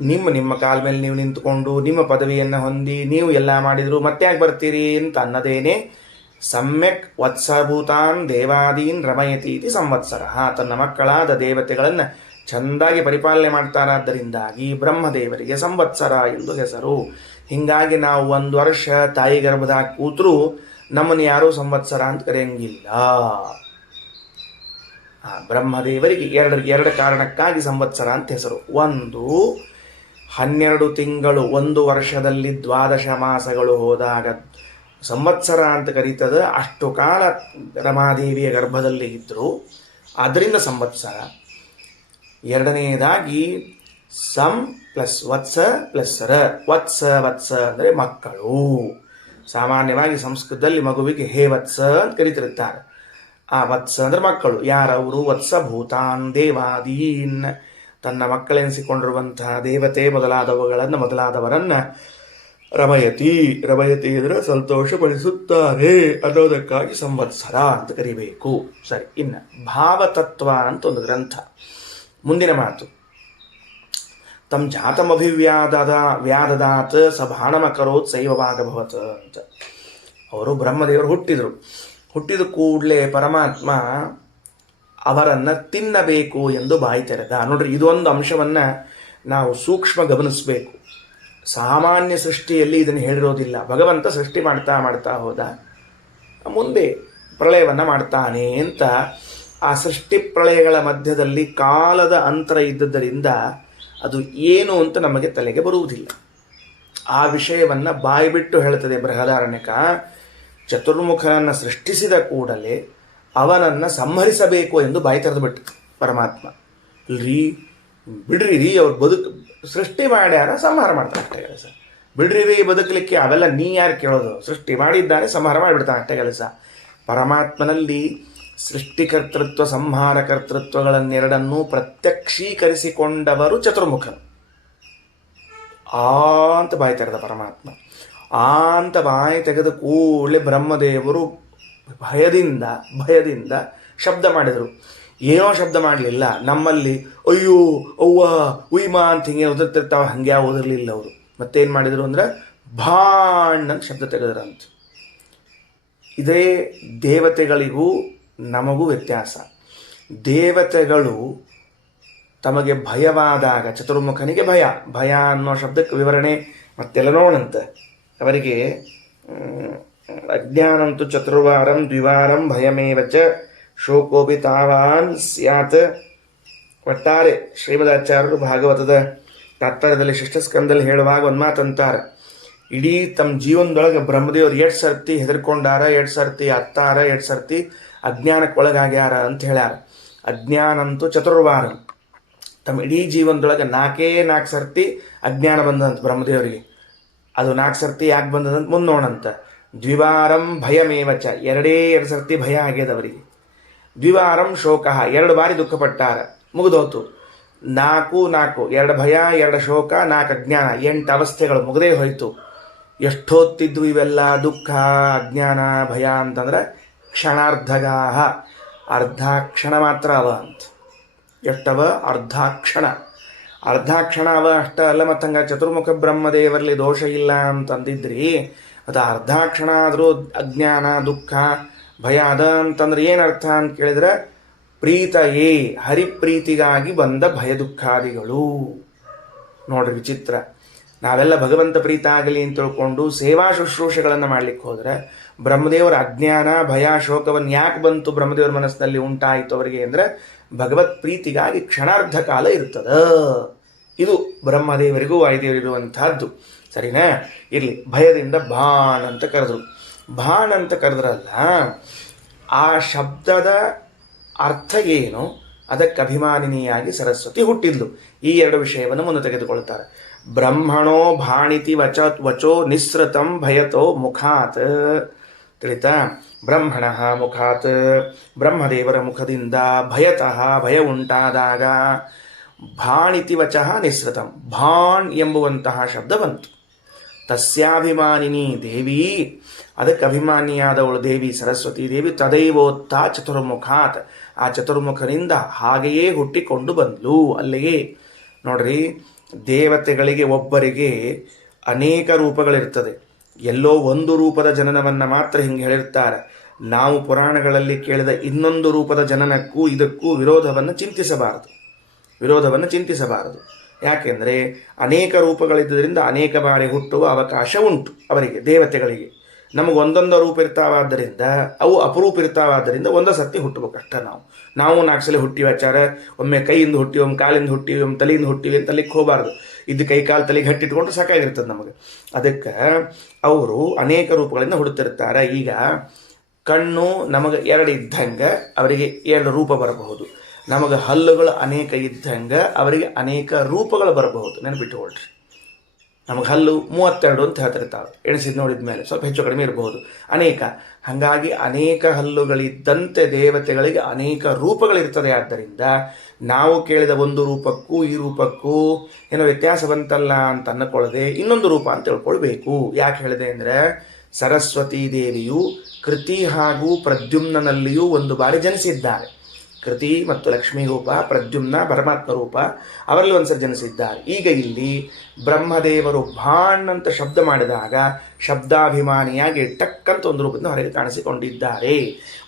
ನಿಮ್ಮ ಕಾಲ ಮೇಲೆ ನೀವು ನಿಂತ್ಕೊಂಡು ನಿಮ್ಮ ಪದವಿಯನ್ನು ಹೊಂದಿ ನೀವು ಎಲ್ಲ ಮಾಡಿದ್ರು ಮತ್ತೆ ಯಾಕೆ ಬರ್ತೀರಿ ಅಂತ ಅನ್ನದೇನೆ ಸಮ್ಯಕ್ ವತ್ಸಭೂತಾನ್ ದೇವಾದೀನ್ ರಮಯತಿ ಇತಿ ಸಂವತ್ಸರ. ತನ್ನ ಮಕ್ಕಳಾದ ದೇವತೆಗಳನ್ನು ಚೆಂದಾಗಿ ಪರಿಪಾಲನೆ ಮಾಡ್ತಾರಾದ್ದರಿಂದಾಗಿ ಬ್ರಹ್ಮದೇವರಿಗೆ ಸಂವತ್ಸರ ಎಂದು ಹೆಸರು. ಹೀಗಾಗಿ ನಾವು ಒಂದು ವರ್ಷ ತಾಯಿ ಗರ್ಭದಾಗ ಕೂತರೂ ನಮ್ಮನ್ನು ಯಾರೂ ಸಂವತ್ಸರ ಅಂತ ಕರೆಯಂಗಿಲ್ಲ. ಬ್ರಹ್ಮದೇವರಿಗೆ ಎರಡು ಕಾರಣಕ್ಕಾಗಿ ಸಂವತ್ಸರ ಅಂತ ಹೆಸರು. ಒಂದು, 12 ತಿಂಗಳು ಒಂದು ವರ್ಷದಲ್ಲಿ 12 ಮಾಸಗಳು ಹೋದಾಗ ಸಂವತ್ಸರ ಅಂತ ಕರೀತದೆ. ಅಷ್ಟು ಕಾಲ ರಮಾದೇವಿಯ ಗರ್ಭದಲ್ಲಿ ಇದ್ದರು, ಅದರಿಂದ ಸಂವತ್ಸರ. ಎರಡನೆಯದಾಗಿ ಸಂ ಪ್ಲಸ್ ವತ್ಸ ಪ್ಲಸ್ ರ. ವತ್ಸ ಅಂದರೆ ಮಕ್ಕಳು. ಸಾಮಾನ್ಯವಾಗಿ ಸಂಸ್ಕೃತದಲ್ಲಿ ಮಗುವಿಗೆ ಹೇ ವತ್ಸ ಅಂತ ಕರೀತಿರುತ್ತಾರೆ. ಆ ವತ್ಸ ಅಂದ್ರೆ ಮಕ್ಕಳು. ಯಾರವರು? ವತ್ಸಭೂತಾನ್ ದೇವಾದೀನ್, ತನ್ನ ಮಕ್ಕಳೆನಿಸಿಕೊಂಡಿರುವಂತಹ ದೇವತೆ ಮೊದಲಾದವರನ್ನು ರಮಯತಿ ಅಂದರೆ ಸಂತೋಷಪಡಿಸುತ್ತಾರೆ ಅನ್ನೋದಕ್ಕಾಗಿ ಸಂವತ್ಸರ ಅಂತ ಕರಿಬೇಕು. ಸರಿ, ಇನ್ನು ಭಾವತತ್ವ ಅಂತ ಒಂದು ಗ್ರಂಥ. ಮುಂದಿನ ಮಾತು, ತಮ್ಮ ಜಾತಮಭಿವ್ಯಾದದಾತ್ ಸಭಾಣಮಕರೋತ್ ಶೈವವಾಗಭವತ್ ಅಂತ. ಅವರು ಬ್ರಹ್ಮದೇವರು ಹುಟ್ಟಿದ ಕೂಡಲೇ ಪರಮಾತ್ಮ ಅವರನ್ನು ತಿನ್ನಬೇಕು ಎಂದು ಬಾಯಿ ತೆರೆದ. ನೋಡ್ರಿ, ಇದೊಂದು ಅಂಶವನ್ನು ನಾವು ಸೂಕ್ಷ್ಮ ಗಮನಿಸಬೇಕು. ಸಾಮಾನ್ಯ ಸೃಷ್ಟಿಯಲ್ಲಿ ಇದನ್ನು ಹೇಳಿರೋದಿಲ್ಲ. ಭಗವಂತ ಸೃಷ್ಟಿ ಮಾಡ್ತಾ ಹೋದ, ಮುಂದೆ ಪ್ರಳಯವನ್ನು ಮಾಡ್ತಾನೆ ಅಂತ. ಆ ಸೃಷ್ಟಿ ಪ್ರಳಯಗಳ ಮಧ್ಯದಲ್ಲಿ ಕಾಲದ ಅಂತರ ಇದ್ದದ್ದರಿಂದ ಅದು ಏನು ಅಂತ ನಮಗೆ ತಲೆಗೆ ಬರುವುದಿಲ್ಲ. ಆ ವಿಷಯವನ್ನು ಬಾಯಿಬಿಟ್ಟು ಹೇಳ್ತದೆ ಬೃಹದಾರಣ್ಯಕ. ಚತುರ್ಮುಖನನ್ನು ಸೃಷ್ಟಿಸಿದ ಕೂಡಲೇ ಅವನನ್ನು ಸಂಹರಿಸಬೇಕು ಎಂದು ಬಾಯಿ ತೆರೆದುಬಿಟ್ಟು ಪರಮಾತ್ಮ. ಬಿಡ್ರಿ ಅವ್ರು ಸೃಷ್ಟಿ ಮಾಡ್ಯಾರ, ಸಂಹಾರ ಮಾಡ್ತಾನೆ ಅಷ್ಟೇ ಕೆಲಸ. ಬಿಡ್ರಿ ಬದುಕಲಿಕ್ಕೆ, ಅವೆಲ್ಲ ನೀ ಯಾರು ಕೇಳೋದು? ಸೃಷ್ಟಿ ಮಾಡಿದ್ದಾನೆ, ಸಂಹಾರ ಮಾಡಿಬಿಡ್ತಾನೆ ಅಷ್ಟೇ ಕೆಲಸ. ಪರಮಾತ್ಮನಲ್ಲಿ ಸೃಷ್ಟಿಕರ್ತೃತ್ವ ಸಂಹಾರ ಕರ್ತೃತ್ವಗಳನ್ನೆರಡನ್ನೂ ಪ್ರತ್ಯಕ್ಷೀಕರಿಸಿಕೊಂಡವರು ಚತುರ್ಮುಖನು. ಅಂತ ಬಾಯಿ ತೆರೆದ ಪರಮಾತ್ಮ. ಅಂತ ಬಾಯಿ ತೆಗೆದ ಕೂಡಲೇ ಬ್ರಹ್ಮದೇವರು ಭಯದಿಂದ ಶಬ್ದ ಮಾಡಿದರು. ಏನೋ ಶಬ್ದ ಮಾಡಲಿಲ್ಲ. ನಮ್ಮಲ್ಲಿ ಅಯ್ಯೋ ಅವ್ವ ಉಯ್ಮಾ ಅಂತ ಹಿಂಗೆ ಓದಿರ್ತಿರ್ತಾವ, ಹಂಗೆ ಓದಿರ್ಲಿಲ್ಲ ಅವರು. ಮತ್ತೇನು ಮಾಡಿದರು ಅಂದರೆ ಭಾಣ್ ಅಂತ ಶಬ್ದ ತೆಗೆದ್ರಂತ. ಇದೇ ದೇವತೆಗಳಿಗೂ ನಮಗೂ ವ್ಯತ್ಯಾಸ. ದೇವತೆಗಳು ತಮಗೆ ಭಯವಾದಾಗ, ಚತುರ್ಮುಖನಿಗೆ ಭಯ ಅನ್ನೋ ಶಬ್ದಕ್ಕೆ ವಿವರಣೆ ಮತ್ತೆಲ್ಲ ನೋಡಂತೆ. ಅವರಿಗೆ ಅಜ್ಞಾನಂತು ಚತುರ್ವಾರಂ ದ್ವಿವಾರಂ ಭಯಮೇವಚ ಶೋಕೋಪಿ ತಾವಾನ್ ಸ್ಯಾತ್. ಒಟ್ಟಾರೆ ಶ್ರೀಮದಾಚಾರ್ಯರು ಭಾಗವತದ ತಾತ್ಪರ್ಯದಲ್ಲಿ ಶಿಷ್ಟಸ್ಕಂದಲ್ಲಿ ಹೇಳುವಾಗ ಒಂದು ಮಾತಂತಾರೆ. ಇಡೀ ತಮ್ಮ ಜೀವನದೊಳಗೆ ಬ್ರಹ್ಮದೇವರು 8 ಸರ್ತಿ ಹೆದರ್ಕೊಂಡಾರ, 8 ಸರ್ತಿ ಅತ್ತಾರ, 8 ಸರ್ತಿ ಅಜ್ಞಾನಕ್ಕೊಳಗಾಗ್ಯಾರ ಅಂತ ಹೇಳ್ಯಾರ. ಅಜ್ಞಾನಂತೂ ಚತುರ್ವಾರ, ತಮ್ಮ ಇಡೀ ಜೀವನದೊಳಗೆ 4 ಸರ್ತಿ ಅಜ್ಞಾನ ಬಂದಂತ ಬ್ರಹ್ಮದೇವರಿಗೆ. ಅದು 4 ಸರ್ತಿ ಯಾಕೆ ಬಂದದಂತ ಮುಂದೆ ನೋಡಂತ. ದ್ವಿವಾರಂ ಭಯಮೇವಚ, 2 ಸರ್ತಿ ಭಯ ಆಗ್ಯದ ಅವರಿಗೆ. ದ್ವಿವಾರಂ ಶೋಕ, 2 ಬಾರಿ ದುಃಖಪಟ್ಟಾರ, ಮುಗಿದೋತು. 4 2 ಭಯ, 2 ಶೋಕ, 4 ಅಜ್ಞಾನ, 8 ಅವಸ್ಥೆಗಳು ಮುಗದೇ ಹೋಯ್ತು. ಎಷ್ಟೊತ್ತಿದ್ವು ಇವೆಲ್ಲ ದುಃಖ ಅಜ್ಞಾನ ಭಯ ಅಂತಂದ್ರೆ ಕ್ಷಣಾರ್ಧಗಾಹ, ಅರ್ಧ ಕ್ಷಣ ಮಾತ್ರ ಅವ ಅಂತ. ಎಷ್ಟವ? ಅರ್ಧಾಕ್ಷಣ. ಅರ್ಧಾಕ್ಷಣ ಅವ ಅಷ್ಟ ಅಲ್ಲ. ಮತ್ತಂಗ ಚತುರ್ಮುಖ ಬ್ರಹ್ಮದೇವರಲ್ಲಿ ದೋಷ ಇಲ್ಲ ಅಂತಂದಿದ್ರಿ, ಅದು ಅರ್ಧಾಕ್ಷಣ ಆದರೂ ಅಜ್ಞಾನ ದುಃಖ ಭಯ ಅದ ಅಂತಂದ್ರೆ ಏನರ್ಥ ಅಂತ ಕೇಳಿದ್ರೆ, ಪ್ರೀತಯೇ ಹರಿಪ್ರೀತಿಗಾಗಿ ಬಂದ ಭಯ ದುಃಖಾದಿಗಳು. ನೋಡ್ರಿ ವಿಚಿತ್ರ. ನಾವೆಲ್ಲ ಭಗವಂತ ಪ್ರೀತ ಆಗಲಿ ಅಂತ ತಿಳ್ಕೊಂಡು ಸೇವಾ ಶುಶ್ರೂಷೆಗಳನ್ನು ಮಾಡ್ಲಿಕ್ಕೆ ಹೋದ್ರೆ, ಬ್ರಹ್ಮದೇವರ ಅಜ್ಞಾನ ಭಯ ಶೋಕವನ್ನು ಯಾಕೆ ಬಂತು ಬ್ರಹ್ಮದೇವರ ಮನಸ್ಸಿನಲ್ಲಿ ಉಂಟಾಯಿತು ಅವರಿಗೆ ಅಂದ್ರೆ, ಭಗವತ್ ಪ್ರೀತಿಗಾಗಿ ಕ್ಷಣಾರ್ಧ ಕಾಲ ಇರ್ತದ. ಇದು ಬ್ರಹ್ಮದೇವರಿಗೂ ವಾಯುದೇವರಿರುವಂತಹದ್ದು. ಸರಿನಾ? ಇರ್ಲಿ. ಭಯದಿಂದ ಭಾಣ್ ಅಂತ ಕರೆದ್ರು. ಭಾಣ್ ಅಂತ ಕರೆದ್ರಲ್ಲ, ಆ ಶಬ್ದದ ಅರ್ಥ ಏನು, ಅದಕ್ಕೆ ಅಭಿಮಾನಿನಿಯಾಗಿ ಸರಸ್ವತಿ ಹುಟ್ಟಿದ್ಲು. ಈ 2 ವಿಷಯವನ್ನು ಮುಂದೆ ತೆಗೆದುಕೊಳ್ತಾರೆ. ಬ್ರಹ್ಮಣೋ ಭಾಣಿತಿ ವಚೋ ನಿಸ್ಸೃತಂ ಭಯತೋ ಮುಖಾತ್. ತಿಳಿತಾ? ಬ್ರಹ್ಮಣ ಮುಖಾತ್, ಬ್ರಹ್ಮದೇವರ ಮುಖದಿಂದ ಭಯತಃ ಭಯ ಉಂಟಾದಾಗ ಭಾಣಿತಿ ವಚಃ ನಿಸ್ಸೃತಂ, ಭಾಣ್ ಎಂಬುವಂತಹ ಶಬ್ದ ಬಂತು. ತಸ್ಯಾಭಿಮಾನಿನಿ ದೇವಿ, ಅದಕ್ಕೆ ಅಭಿಮಾನಿಯಾದವಳು ದೇವಿ ಸರಸ್ವತಿ ದೇವಿ. ತದೈವೋತ್ತ ಚತುರ್ಮುಖಾತ್, ಆ ಚತುರ್ಮುಖನಿಂದ ಹಾಗೆಯೇ ಹುಟ್ಟಿಕೊಂಡು ಬಂದ್ಲು. ಅಲ್ಲಿಗೆ ನೋಡ್ರಿ, ದೇವತೆಗಳಿಗೆ ಒಬ್ಬರಿಗೆ ಅನೇಕ ರೂಪಗಳಿರ್ತದೆ. ಎಲ್ಲೋ ಒಂದು ರೂಪದ ಜನನವನ್ನು ಮಾತ್ರ ಹಿಂಗೆ ಹೇಳಿರ್ತಾರೆ. ನಾವು ಪುರಾಣಗಳಲ್ಲಿ ಕೇಳಿದ ಇನ್ನೊಂದು ರೂಪದ ಜನನಕ್ಕೂ ಇದಕ್ಕೂ ವಿರೋಧವನ್ನು ಚಿಂತಿಸಬಾರದು. ಯಾಕೆಂದರೆ ಅನೇಕ ರೂಪಗಳಿದ್ದರಿಂದ ಅನೇಕ ಬಾರಿ ಹುಟ್ಟುವ ಅವಕಾಶ ಉಂಟು ಅವರಿಗೆ, ದೇವತೆಗಳಿಗೆ. ನಮಗೆ ಒಂದೊಂದು ರೂಪ ಇರ್ತಾವಾದ್ದರಿಂದ, ಅವು ಅಪರೂಪ ಇರ್ತಾವಾದ್ದರಿಂದ ಒಂದೇ ಸರ್ತಿ ಹುಟ್ಟಬೇಕಷ್ಟ. ನಾವು 4 ಸಲ ಹುಟ್ಟಿವಿ ಆಚಾರ. ಒಮ್ಮೆ ಕೈಯಿಂದ ಹುಟ್ಟಿವಿ, ಒಮ್ಮೆ ಕಾಲಿಂದ ಹುಟ್ಟಿವಿ, ಒಮ್ಮೆ ತಲೆಯಿಂದ ಹುಟ್ಟಿವಿ ಅಂತ ತಲೆಗೆ ಹೋಗಬಾರ್ದು. ಇದು ಕೈ ಕಾಲು ತಲೆಗೆ ಹಟ್ಟಿಟ್ಕೊಂಡು ಸಾಕಾಗಿರ್ತದೆ ನಮಗೆ. ಅದಕ್ಕೆ ಅವರು ಅನೇಕ ರೂಪಗಳಿಂದ ಹುಡುತ್ತಿರ್ತಾರೆ. ಈಗ ಕಣ್ಣು ನಮಗೆ 2 ಇದ್ದಂಗೆ ಅವರಿಗೆ 2 ರೂಪ ಬರಬಹುದು. ನಮಗೆ ಹಲ್ಲುಗಳು ಅನೇಕ ಇದ್ದಂಗೆ ಅವರಿಗೆ ಅನೇಕ ರೂಪಗಳು ಬರಬಹುದು. ನೆನಪಿಟ್ಟುಕೊಳ್ರಿ. ನಮಗೆ ಹಲ್ಲು 32 ಅಂತ ಹೇಳ್ತಿರ್ತಾವೆ, ಎಣಿಸಿದ್ ನೋಡಿದ ಮೇಲೆ ಸ್ವಲ್ಪ ಹೆಚ್ಚು ಕಡಿಮೆ ಇರಬಹುದು. ಅನೇಕ, ಹಾಗಾಗಿ ಅನೇಕ ಹಲ್ಲುಗಳಿದ್ದಂತೆ ದೇವತೆಗಳಿಗೆ ಅನೇಕ ರೂಪಗಳಿರ್ತದೆ. ಆದ್ದರಿಂದ ನಾವು ಕೇಳಿದ ಒಂದು ರೂಪಕ್ಕೂ ಈ ರೂಪಕ್ಕೂ ಏನೋ ವ್ಯತ್ಯಾಸ ಬಂತಲ್ಲ ಅಂತ ಅನ್ನಕೊಳ್ಳದೆ ಇನ್ನೊಂದು ರೂಪ ಅಂತ ತಿಳ್ಕೊಳ್ಬೇಕು. ಯಾಕೆ ಹೇಳಿದೆ ಅಂದರೆ, ಸರಸ್ವತೀ ದೇವಿಯು ಕೃತಿ ಹಾಗೂ ಪ್ರದ್ಯುಮ್ನಲ್ಲಿಯೂ ಒಂದು ಬಾರಿ ಜನಿಸಿದ್ದಾರೆ. ಕೃತಿ ಮತ್ತು ಲಕ್ಷ್ಮೀ ರೂಪ, ಪ್ರದ್ಯುಮ್ನ ಪರಮಾತ್ಮ ರೂಪ, ಅವರಲ್ಲಿ ಒಂದ್ಸರಿ ಜನಿಸಿದ್ದಾರೆ. ಈಗ ಇಲ್ಲಿ ಬ್ರಹ್ಮದೇವರು ಭಾಣ್ ಅಂತ ಶಬ್ದ ಮಾಡಿದಾಗ ಶಬ್ದಾಭಿಮಾನಿಯಾಗಿ ಟಕ್ಕಂತ ಒಂದು ರೂಪದಿಂದ ಹೊರಗೆ ಕಾಣಿಸಿಕೊಂಡಿದ್ದಾರೆ.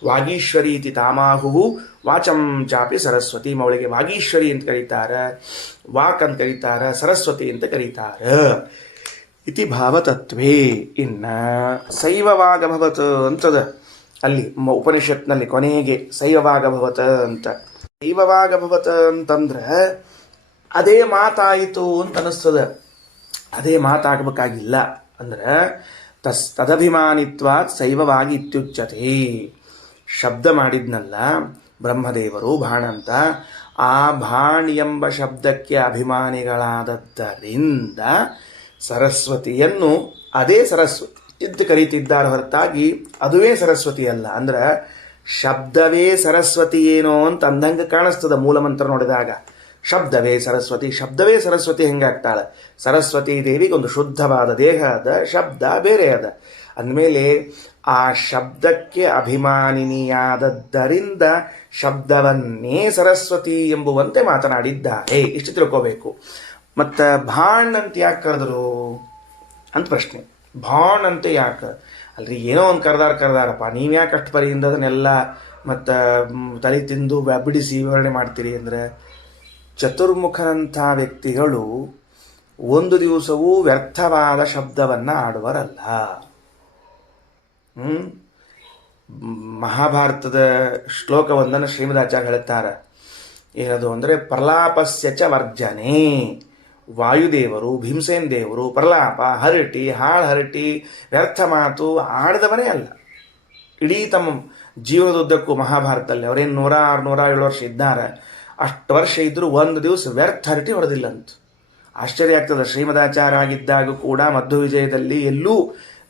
ವಾಗೀಶ್ವರಿ ಇತಿ ತಾಮಾಹುವು ವಾಚಂ ಚಾಪಿ ಸರಸ್ವತಿ. ಮವಳಿಗೆ ವಾಗೀಶ್ವರಿ ಅಂತ ಕರೀತಾರೆ, ವಾಕ್ ಅಂತ ಕರೀತಾರೆ, ಸರಸ್ವತಿ ಅಂತ ಕರೀತಾರೆ. ಇತಿ ಭಾವತತ್ವೇ. ಇನ್ನ ಶೈವವಾಗಭವತ್ ಅಂತದ ಅಲ್ಲಿ ಉಪನಿಷತ್ನಲ್ಲಿ ಕೊನೆಗೆ ಶೈವವಾಗಭವತ ಅಂತ. ಶೈವವಾಗಭವತ ಅಂತಂದ್ರೆ ಅದೇ ಮಾತಾಯಿತು ಅಂತ ಅನಿಸ್ತದೆ. ಅದೇ ಮಾತಾಗಬೇಕಾಗಿಲ್ಲ. ಅಂದ್ರೆ ತದಭಿಮಾನಿತ್ವಾತ್ ಶೈವವಾಗಿ ಇತ್ಯುಚ್ಯತೆ. ಶಬ್ದ ಮಾಡಿದ್ನಲ್ಲ ಬ್ರಹ್ಮದೇವರು ಭಾಣ ಅಂತ, ಆ ಭಾಣ್ ಎಂಬ ಶಬ್ದಕ್ಕೆ ಅಭಿಮಾನಿಗಳಾದದ್ದರಿಂದ ಸರಸ್ವತಿಯನ್ನು ಅದೇ ಸರಸ್ವತಿ ಇದ್ದು ಕರೀತಿದ್ದಾರೆ ಹೊರತಾಗಿ ಅದುವೇ ಸರಸ್ವತಿ ಅಲ್ಲ. ಅಂದ್ರೆ ಶಬ್ದವೇ ಸರಸ್ವತಿ ಏನೋ ಅಂತ ಅಂದಂಗೆ ಕಾಣಿಸ್ತದ ಮೂಲಮಂತ್ರ ನೋಡಿದಾಗ. ಶಬ್ದವೇ ಸರಸ್ವತಿ ಹೆಂಗಾಗ್ತಾಳೆ? ಸರಸ್ವತಿ ದೇವಿಗೆ ಒಂದು ಶುದ್ಧವಾದ ದೇಹ ಅದ, ಶಬ್ದ ಬೇರೆ ಅದ. ಅಂದಮೇಲೆ ಆ ಶಬ್ದಕ್ಕೆ ಅಭಿಮಾನಿನಿಯಾದದ್ದರಿಂದ ಶಬ್ದವನ್ನೇ ಸರಸ್ವತಿ ಎಂಬುವಂತೆ ಮಾತನಾಡಿದ್ದಾರೆ. ಇಷ್ಟು ತಿಳ್ಕೋಬೇಕು. ಮತ್ತು ಭಾಣ್ ಅಂತ ಯಾಕೆ ಕರೆದ್ರು ಅಂತ ಪ್ರಶ್ನೆ. ಭಾಣ್ ಅಂತ ಯಾಕೆ ಅಲ್ರಿ? ಏನೋ ಒಂದು ಕರೆದಾರಪ್ಪ, ನೀವು ಯಾಕೆ ಅಷ್ಟು ಪರಿಯಿಂದ ಅದನ್ನೆಲ್ಲ ಮತ್ತು ತಲೆ ತಿಂದು ಬಿಡಿಸಿ ವಿವರಣೆ ಮಾಡ್ತೀರಿ ಅಂದರೆ, ಚತುರ್ಮುಖನಂಥ ವ್ಯಕ್ತಿಗಳು ಒಂದು ದಿವಸವೂ ವ್ಯರ್ಥವಾದ ಶಬ್ದವನ್ನು ಆಡುವರಲ್ಲ. ಮಹಾಭಾರತದ ಶ್ಲೋಕವೊಂದನ್ನು ಶ್ರೀಮದಾಚಾರ್ಯ ಹೇಳ್ತಾರೆ. ಏನದು ಅಂದರೆ, ಪ್ರಲಾಪಸ್ಯ ಚ ವರ್ಜನೆ. ವಾಯುದೇವರು, ಭೀಮಸೇನ್ ದೇವರು ಪ್ರಲಾಪ, ಹರಟಿ, ಹಾಳು ಹರಟಿ, ವ್ಯರ್ಥ ಮಾತು ಆಡಿದವರೇ ಅಲ್ಲ. ಇಡೀ ತಮ್ಮ ಜೀವನದುದ್ದಕ್ಕೂ ಮಹಾಭಾರತದಲ್ಲಿ ಅವರೇನು 106-107 ವರ್ಷ ಇದ್ದಾರೆ. ಅಷ್ಟು ವರ್ಷ ಇದ್ದರೂ ಒಂದು ದಿವಸ ವ್ಯರ್ಥ ಹರಟಿ ಹೊಡೆದಿಲ್ಲಂತ. ಆಶ್ಚರ್ಯ ಆಗ್ತದೆ. ಶ್ರೀಮದಾಚಾರ್ಯ ಆಗಿದ್ದಾಗ ಕೂಡ ಮಧ್ವ ವಿಜಯದಲ್ಲಿ ಎಲ್ಲೂ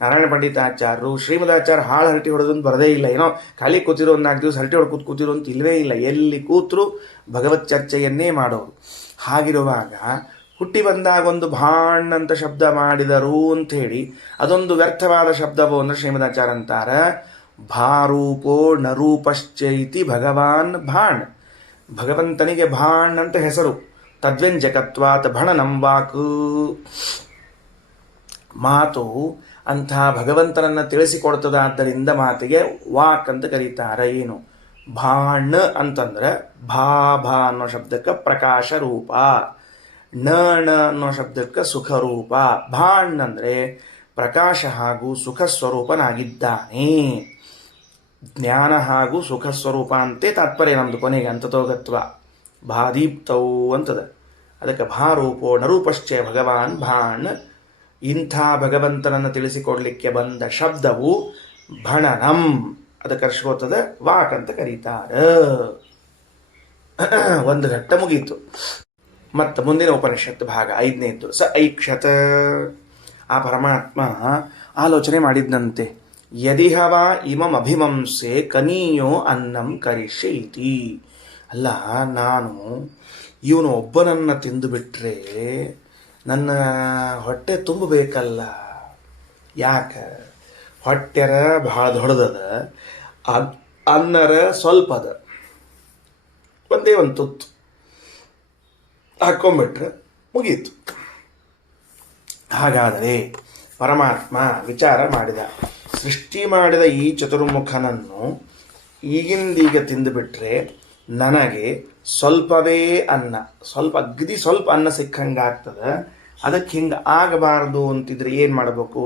ನಾರಾಯಣ ಪಂಡಿತಾಚಾರ್ಯರು ಶ್ರೀಮದಾಚಾರ್ಯ ಹಾಳು ಹರಟಿ ಹೊಡೆದೊಂದು ಬರದೇ ಇಲ್ಲ. ಏನೋ ಖಾಲಿ ಕೂತಿರೋ ಒಂದು 4 ದಿವಸ ಹರಟಿ ಹೊಡ್ಕೂತ್ ಕೂತಿರೋ ಅಂತ ಇಲ್ಲವೇ ಇಲ್ಲ. ಎಲ್ಲಿ ಕೂತರು ಭಗವತ್ ಚರ್ಚೆಯನ್ನೇ ಮಾಡೋರು. ಹಾಗಿರುವಾಗ ಹುಟ್ಟಿ ಬಂದಾಗ ಒಂದು ಭಾಣ್ ಅಂತ ಶಬ್ದ ಮಾಡಿದರು ಅಂಥೇಳಿ ಅದೊಂದು ವ್ಯರ್ಥವಾದ ಶಬ್ದವೋ ಅಂದ್ರೆ ಶ್ರೀಮದಾಚಾರ್ಯ ಅಂತಾರ, ಭಾರೂಪೋ ನರೂಪಶ್ಚೈತಿ ಭಗವಾನ್ ಭಾಣ್. ಭಗವಂತನಿಗೆ ಭಾಣ್ ಅಂತ ಹೆಸರು. ತದ್ವ್ಯಂಜಕತ್ವಾತ್ ಭಣನಂ ವಾಕ್. ಮಾತು ಅಂಥ ಭಗವಂತನನ್ನು ತಿಳಿಸಿಕೊಡ್ತದಾದ್ದರಿಂದ ಮಾತಿಗೆ ವಾಕ್ ಅಂತ ಕರೀತಾರೆ. ಏನು ಭಾಣ್ ಅಂತಂದ್ರೆ ಭಾ ಅನ್ನೋ ಶಬ್ದಕ್ಕೆ ಪ್ರಕಾಶ ರೂಪ, ಣ ಅನ್ನೋ ಶಬ್ದಕ್ಕೆ ಸುಖ ರೂಪ. ಭಾಣ್ ಅಂದರೆ ಪ್ರಕಾಶ ಹಾಗೂ ಸುಖ ಸ್ವರೂಪನಾಗಿದ್ದಾನೆ. ಜ್ಞಾನ ಹಾಗೂ ಸುಖ ಸ್ವರೂಪ ಅಂತೆ ತಾತ್ಪರ್ಯ ನಮ್ದು ಕೊನೆಗೆ ಅಂತತೋಗತ್ವ. ಭಾದೀಪ್ತವು ಅಂತದ. ಅದಕ್ಕೆ ಭಾರೂಪೋ ನರೂಪಶ್ಚಯ ಭಗವಾನ್ ಭಾಣ್. ಇಂಥ ಭಗವಂತನನ್ನು ತಿಳಿಸಿಕೊಡ್ಲಿಕ್ಕೆ ಬಂದ ಶಬ್ದವು ಭಣನಂ. ಅದಕ್ಕೆ ಅರ್ಶ್ಕೋತದ ವಾಕ್ ಅಂತ ಕರೀತಾರ. ಒಂದು ಘಟ್ಟ ಮುಗೀತು. ಮತ್ತು ಮುಂದಿನ ಉಪನಿಷತ್ತು ಭಾಗ 5ನೇದ್ದು. ಸ ಐಕ್ಷತ. ಆ ಪರಮಾತ್ಮ ಆಲೋಚನೆ ಮಾಡಿದ್ದಂತೆ. ಯದಿಹವ ಇಮಂ ಅಭಿಮಂಸೆ ಕನೀಯೋ ಅನ್ನಂ ಕರಿಷ್ಯೆ ಇತಿ. ಅಲ್ಲ, ನಾನು ಇವನು ಒಬ್ಬನನ್ನು ತಿಂದು ಬಿಟ್ರೆ ನನ್ನ ಹೊಟ್ಟೆ ತುಂಬಬೇಕಲ್ಲ. ಯಾಕೆ? ಹೊಟ್ಟೆರ ಭಾಳ ದೊಡ್ಡದದ, ಅನ್ನರ ಸ್ವಲ್ಪದ. ಒಂದೇ ಒಂದು ತುತ್ತು ಹಾಕ್ಕೊಂಬಿಟ್ರೆ ಮುಗೀತು. ಹಾಗಾದರೆ ಪರಮಾತ್ಮ ವಿಚಾರ ಮಾಡಿದ. ಸೃಷ್ಟಿ ಮಾಡಿದ ಈ ಚತುರ್ಮುಖನನ್ನು ಈಗಿಂದೀಗ ತಿಂದುಬಿಟ್ರೆ ನನಗೆ ಸ್ವಲ್ಪವೇ ಅನ್ನ, ಅಗದಿ ಸ್ವಲ್ಪ ಅನ್ನ ಸಿಕ್ಕಂಗಾಗ್ತದೆ. ಅದಕ್ಕೆ ಹಿಂಗೆ ಆಗಬಾರ್ದು ಅಂತಿದ್ರೆ ಏನು ಮಾಡಬೇಕು?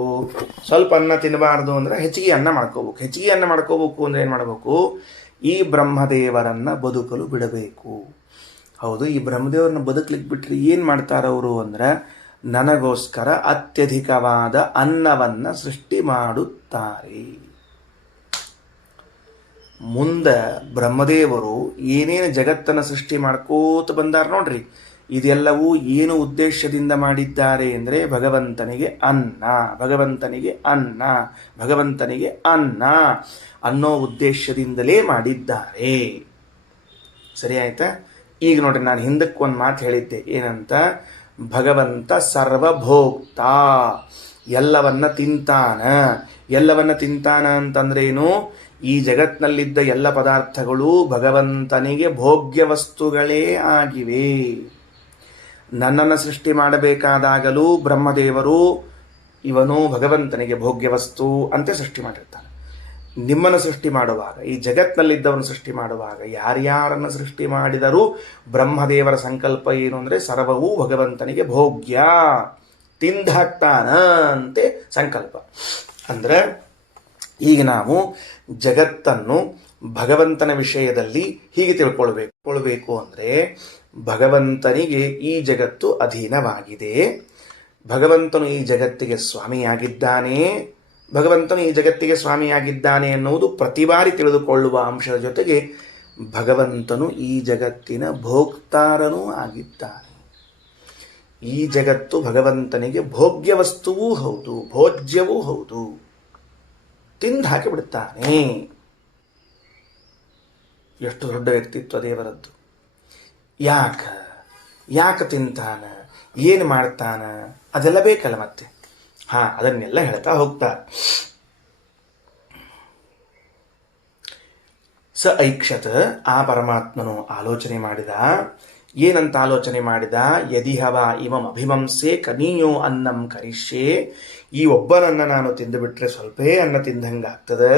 ಸ್ವಲ್ಪ ಅನ್ನ ತಿನ್ನಬಾರ್ದು ಅಂದ್ರೆ ಹೆಚ್ಚಿಗೆ ಅನ್ನ ಮಾಡ್ಕೋಬೇಕು. ಹೆಚ್ಚಿಗೆ ಅನ್ನ ಮಾಡ್ಕೋಬೇಕು ಅಂದ್ರೆ ಏನು ಮಾಡಬೇಕು? ಈ ಬ್ರಹ್ಮದೇವರನ್ನು ಬದುಕಲು ಬಿಡಬೇಕು. ಹೌದು, ಈ ಬ್ರಹ್ಮದೇವರನ್ನ ಬದುಕಲಿಕ್ಕೆ ಬಿಟ್ಟರೆ ಏನು ಮಾಡ್ತಾರವರು ಅಂದ್ರೆ ನನಗೋಸ್ಕರ ಅತ್ಯಧಿಕವಾದ ಅನ್ನವನ್ನು ಸೃಷ್ಟಿ ಮಾಡುತ್ತಾರೆ. ಮುಂದೆ ಬ್ರಹ್ಮದೇವರು ಏನೇನು ಜಗತ್ತನ್ನು ಸೃಷ್ಟಿ ಮಾಡ್ಕೋತ ಬಂದಾರ ನೋಡ್ರಿ. ಇದೆಲ್ಲವೂ ಏನು ಉದ್ದೇಶದಿಂದ ಮಾಡಿದ್ದಾರೆ ಅಂದರೆ ಭಗವಂತನಿಗೆ ಅನ್ನ, ಭಗವಂತನಿಗೆ ಅನ್ನ, ಭಗವಂತನಿಗೆ ಅನ್ನ ಅನ್ನೋ ಉದ್ದೇಶದಿಂದಲೇ ಮಾಡಿದ್ದಾರೆ. ಸರಿ ಆಯ್ತಾ? ಈಗ ನೋಡ್ರಿ, ನಾನು ಹಿಂದಕ್ಕೆ ಒಂದು ಮಾತು ಹೇಳಿದ್ದೆ. ಏನಂತ? ಭಗವಂತ ಸರ್ವಭೋಕ್ತ, ಎಲ್ಲವನ್ನ ತಿಂತಾನ. ಎಲ್ಲವನ್ನ ತಿಂತಾನ ಅಂತಂದ್ರೇನು? ಈ ಜಗತ್ನಲ್ಲಿದ್ದ ಎಲ್ಲ ಪದಾರ್ಥಗಳು ಭಗವಂತನಿಗೆ ಭೋಗ್ಯ ವಸ್ತುಗಳೇ ಆಗಿವೆ. ನನ್ನನ್ನು ಸೃಷ್ಟಿ ಮಾಡಬೇಕಾದಾಗಲೂ ಬ್ರಹ್ಮದೇವರು ಇವನು ಭಗವಂತನಿಗೆ ಭೋಗ್ಯ ವಸ್ತು ಅಂತೆ ಸೃಷ್ಟಿ ಮಾಡಿರ್ತಾನೆ. ನಿಮ್ಮನ್ನು ಸೃಷ್ಟಿ ಮಾಡುವಾಗ, ಈ ಜಗತ್ನಲ್ಲಿದ್ದವನು ಸೃಷ್ಟಿ ಮಾಡುವಾಗ, ಯಾರ್ಯಾರನ್ನು ಸೃಷ್ಟಿ ಮಾಡಿದರೂ ಬ್ರಹ್ಮದೇವರ ಸಂಕಲ್ಪ ಏನು ಅಂದರೆ ಸರ್ವವೂ ಭಗವಂತನಿಗೆ ಭೋಗ್ಯ, ತಿಂದಾಕ್ತಾನ ಅಂತೆ ಸಂಕಲ್ಪ. ಅಂದ್ರೆ ಈಗ ನಾವು ಜಗತ್ತನ್ನು ಭಗವಂತನ ವಿಷಯದಲ್ಲಿ ಹೀಗೆ ತಿಳ್ಕೊಳ್ಬೇಕು ಅಂದರೆ ಭಗವಂತನಿಗೆ ಈ ಜಗತ್ತು ಅಧೀನವಾಗಿದೆ. ಭಗವಂತನು ಈ ಜಗತ್ತಿಗೆ ಸ್ವಾಮಿಯಾಗಿದ್ದಾನೆ. ಭಗವಂತನು ಈ ಜಗತ್ತಿಗೆ ಸ್ವಾಮಿಯಾಗಿದ್ದಾನೆ ಎನ್ನುವುದು ಪ್ರತಿ ಬಾರಿ ತಿಳಿದುಕೊಳ್ಳುವ ಅಂಶದ ಜೊತೆಗೆ ಭಗವಂತನು ಈ ಜಗತ್ತಿನ ಭೋಕ್ತಾರನೂ ಆಗಿದ್ದಾನೆ. ಈ ಜಗತ್ತು ಭಗವಂತನಿಗೆ ಭೋಗ್ಯ ವಸ್ತುವೂ ಹೌದು, ಭೋಜ್ಯವೂ ಹೌದು. ತಿಂದು ಹಾಕಿಬಿಡುತ್ತಾನೆ. ಎಷ್ಟು ದೊಡ್ಡ ವ್ಯಕ್ತಿತ್ವ ದೇವರದ್ದು. ಯಾಕೆ ತಿಂತಾನ, ಏನು ಮಾಡ್ತಾನ, ಅದೆಲ್ಲ ಬೇಕಲ್ಲ ಮತ್ತೆ. ಅದನ್ನೆಲ್ಲ ಹೇಳ್ತಾ ಹೋಗ್ತಾರೆ. ಸ ಐಕ್ಷತ. ಆ ಪರಮಾತ್ಮನು ಆಲೋಚನೆ ಮಾಡಿದ. ಏನಂತ ಆಲೋಚನೆ ಮಾಡಿದ? ಯದಿಹವ ಇಮಂ ಅಭಿಮಂಸೆ ಕನೀಯೋ ಅನ್ನಂ ಕರಿಷ್ಯೆ. ಈ ಒಬ್ಬನನ್ನು ನಾನು ತಿಂದುಬಿಟ್ರೆ ಸ್ವಲ್ಪೇ ಅನ್ನ ತಿಂದಂಗಾಗ್ತದೆ.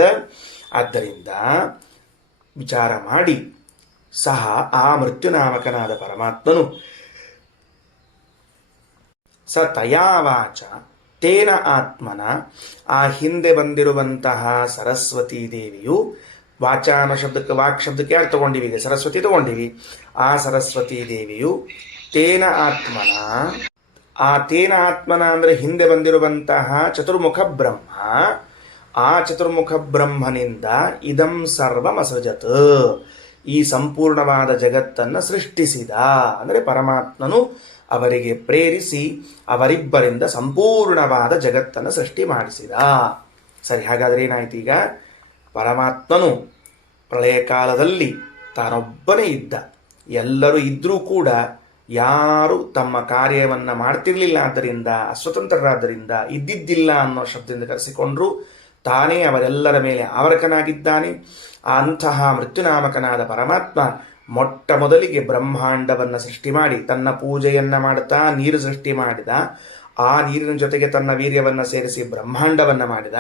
ಆದ್ದರಿಂದ ವಿಚಾರ ಮಾಡಿ ಸಹ ಆ ಮೃತ್ಯುನಾಮಕನಾದ ಪರಮಾತ್ಮನು ಸ ತಯಾವಾಚ ತೇನ ಆತ್ಮನ, ಆ ಹಿಂದೆ ಬಂದಿರುವಂತಹ ಸರಸ್ವತೀ ದೇವಿಯು, ವಾಚಾನ ಶಬ್ದಕ್ಕೆ ವಾಕ್ ಶಬ್ದಕ್ಕೆ ಯಾರು ತಗೊಂಡಿವಿ? ಈಗ ಸರಸ್ವತಿ ತಗೊಂಡಿವಿ. ಆ ಸರಸ್ವತೀ ದೇವಿಯು ತೇನ ಆತ್ಮನ, ಆ ತೇನ ಆತ್ಮನ ಅಂದರೆ ಹಿಂದೆ ಬಂದಿರುವಂತಹ ಚತುರ್ಮುಖ ಬ್ರಹ್ಮ, ಆ ಚತುರ್ಮುಖ ಬ್ರಹ್ಮನಿಂದ ಇದಂ ಸರ್ವಮಸೃಜತ್, ಈ ಸಂಪೂರ್ಣವಾದ ಜಗತ್ತನ್ನು ಸೃಷ್ಟಿಸಿದ. ಅಂದರೆ ಪರಮಾತ್ಮನು ಅವರಿಗೆ ಪ್ರೇರಿಸಿ ಅವರಿಬ್ಬರಿಂದ ಸಂಪೂರ್ಣವಾದ ಜಗತ್ತನ್ನು ಸೃಷ್ಟಿ ಮಾಡಿಸಿದ. ಸರಿ, ಹಾಗಾದರೆ ಏನಾಯ್ತು? ಈಗ ಪರಮಾತ್ಮನು ಪ್ರಳಯ ಕಾಲದಲ್ಲಿ ತಾನೊಬ್ಬನೇ ಇದ್ದ. ಎಲ್ಲರೂ ಇದ್ರೂ ಕೂಡ ಯಾರು ತಮ್ಮ ಕಾರ್ಯವನ್ನು ಮಾಡ್ತಿರ್ಲಿಲ್ಲ, ಆದ್ದರಿಂದ ಅಸ್ವತಂತ್ರರಾದ್ದರಿಂದ ಇದ್ದಿದ್ದಿಲ್ಲ ಅನ್ನೋ ಶಬ್ದದಿಂದ ಕರೆಸಿಕೊಂಡ್ರು. ತಾನೇ ಅವರೆಲ್ಲರ ಮೇಲೆ ಆವರಕನಾಗಿದ್ದಾನೆ. ಅಂತಹ ಮೃತ್ಯುನಾಮಕನಾದ ಪರಮಾತ್ಮ ಮೊಟ್ಟ ಮೊದಲಿಗೆ ಬ್ರಹ್ಮಾಂಡವನ್ನು ಸೃಷ್ಟಿ ಮಾಡಿ ತನ್ನ ಪೂಜೆಯನ್ನು ಮಾಡುತ್ತಾ ನೀರು ಸೃಷ್ಟಿ ಮಾಡಿದ. ಆ ನೀರಿನ ಜೊತೆಗೆ ತನ್ನ ವೀರ್ಯವನ್ನು ಸೇರಿಸಿ ಬ್ರಹ್ಮಾಂಡವನ್ನು ಮಾಡಿದ.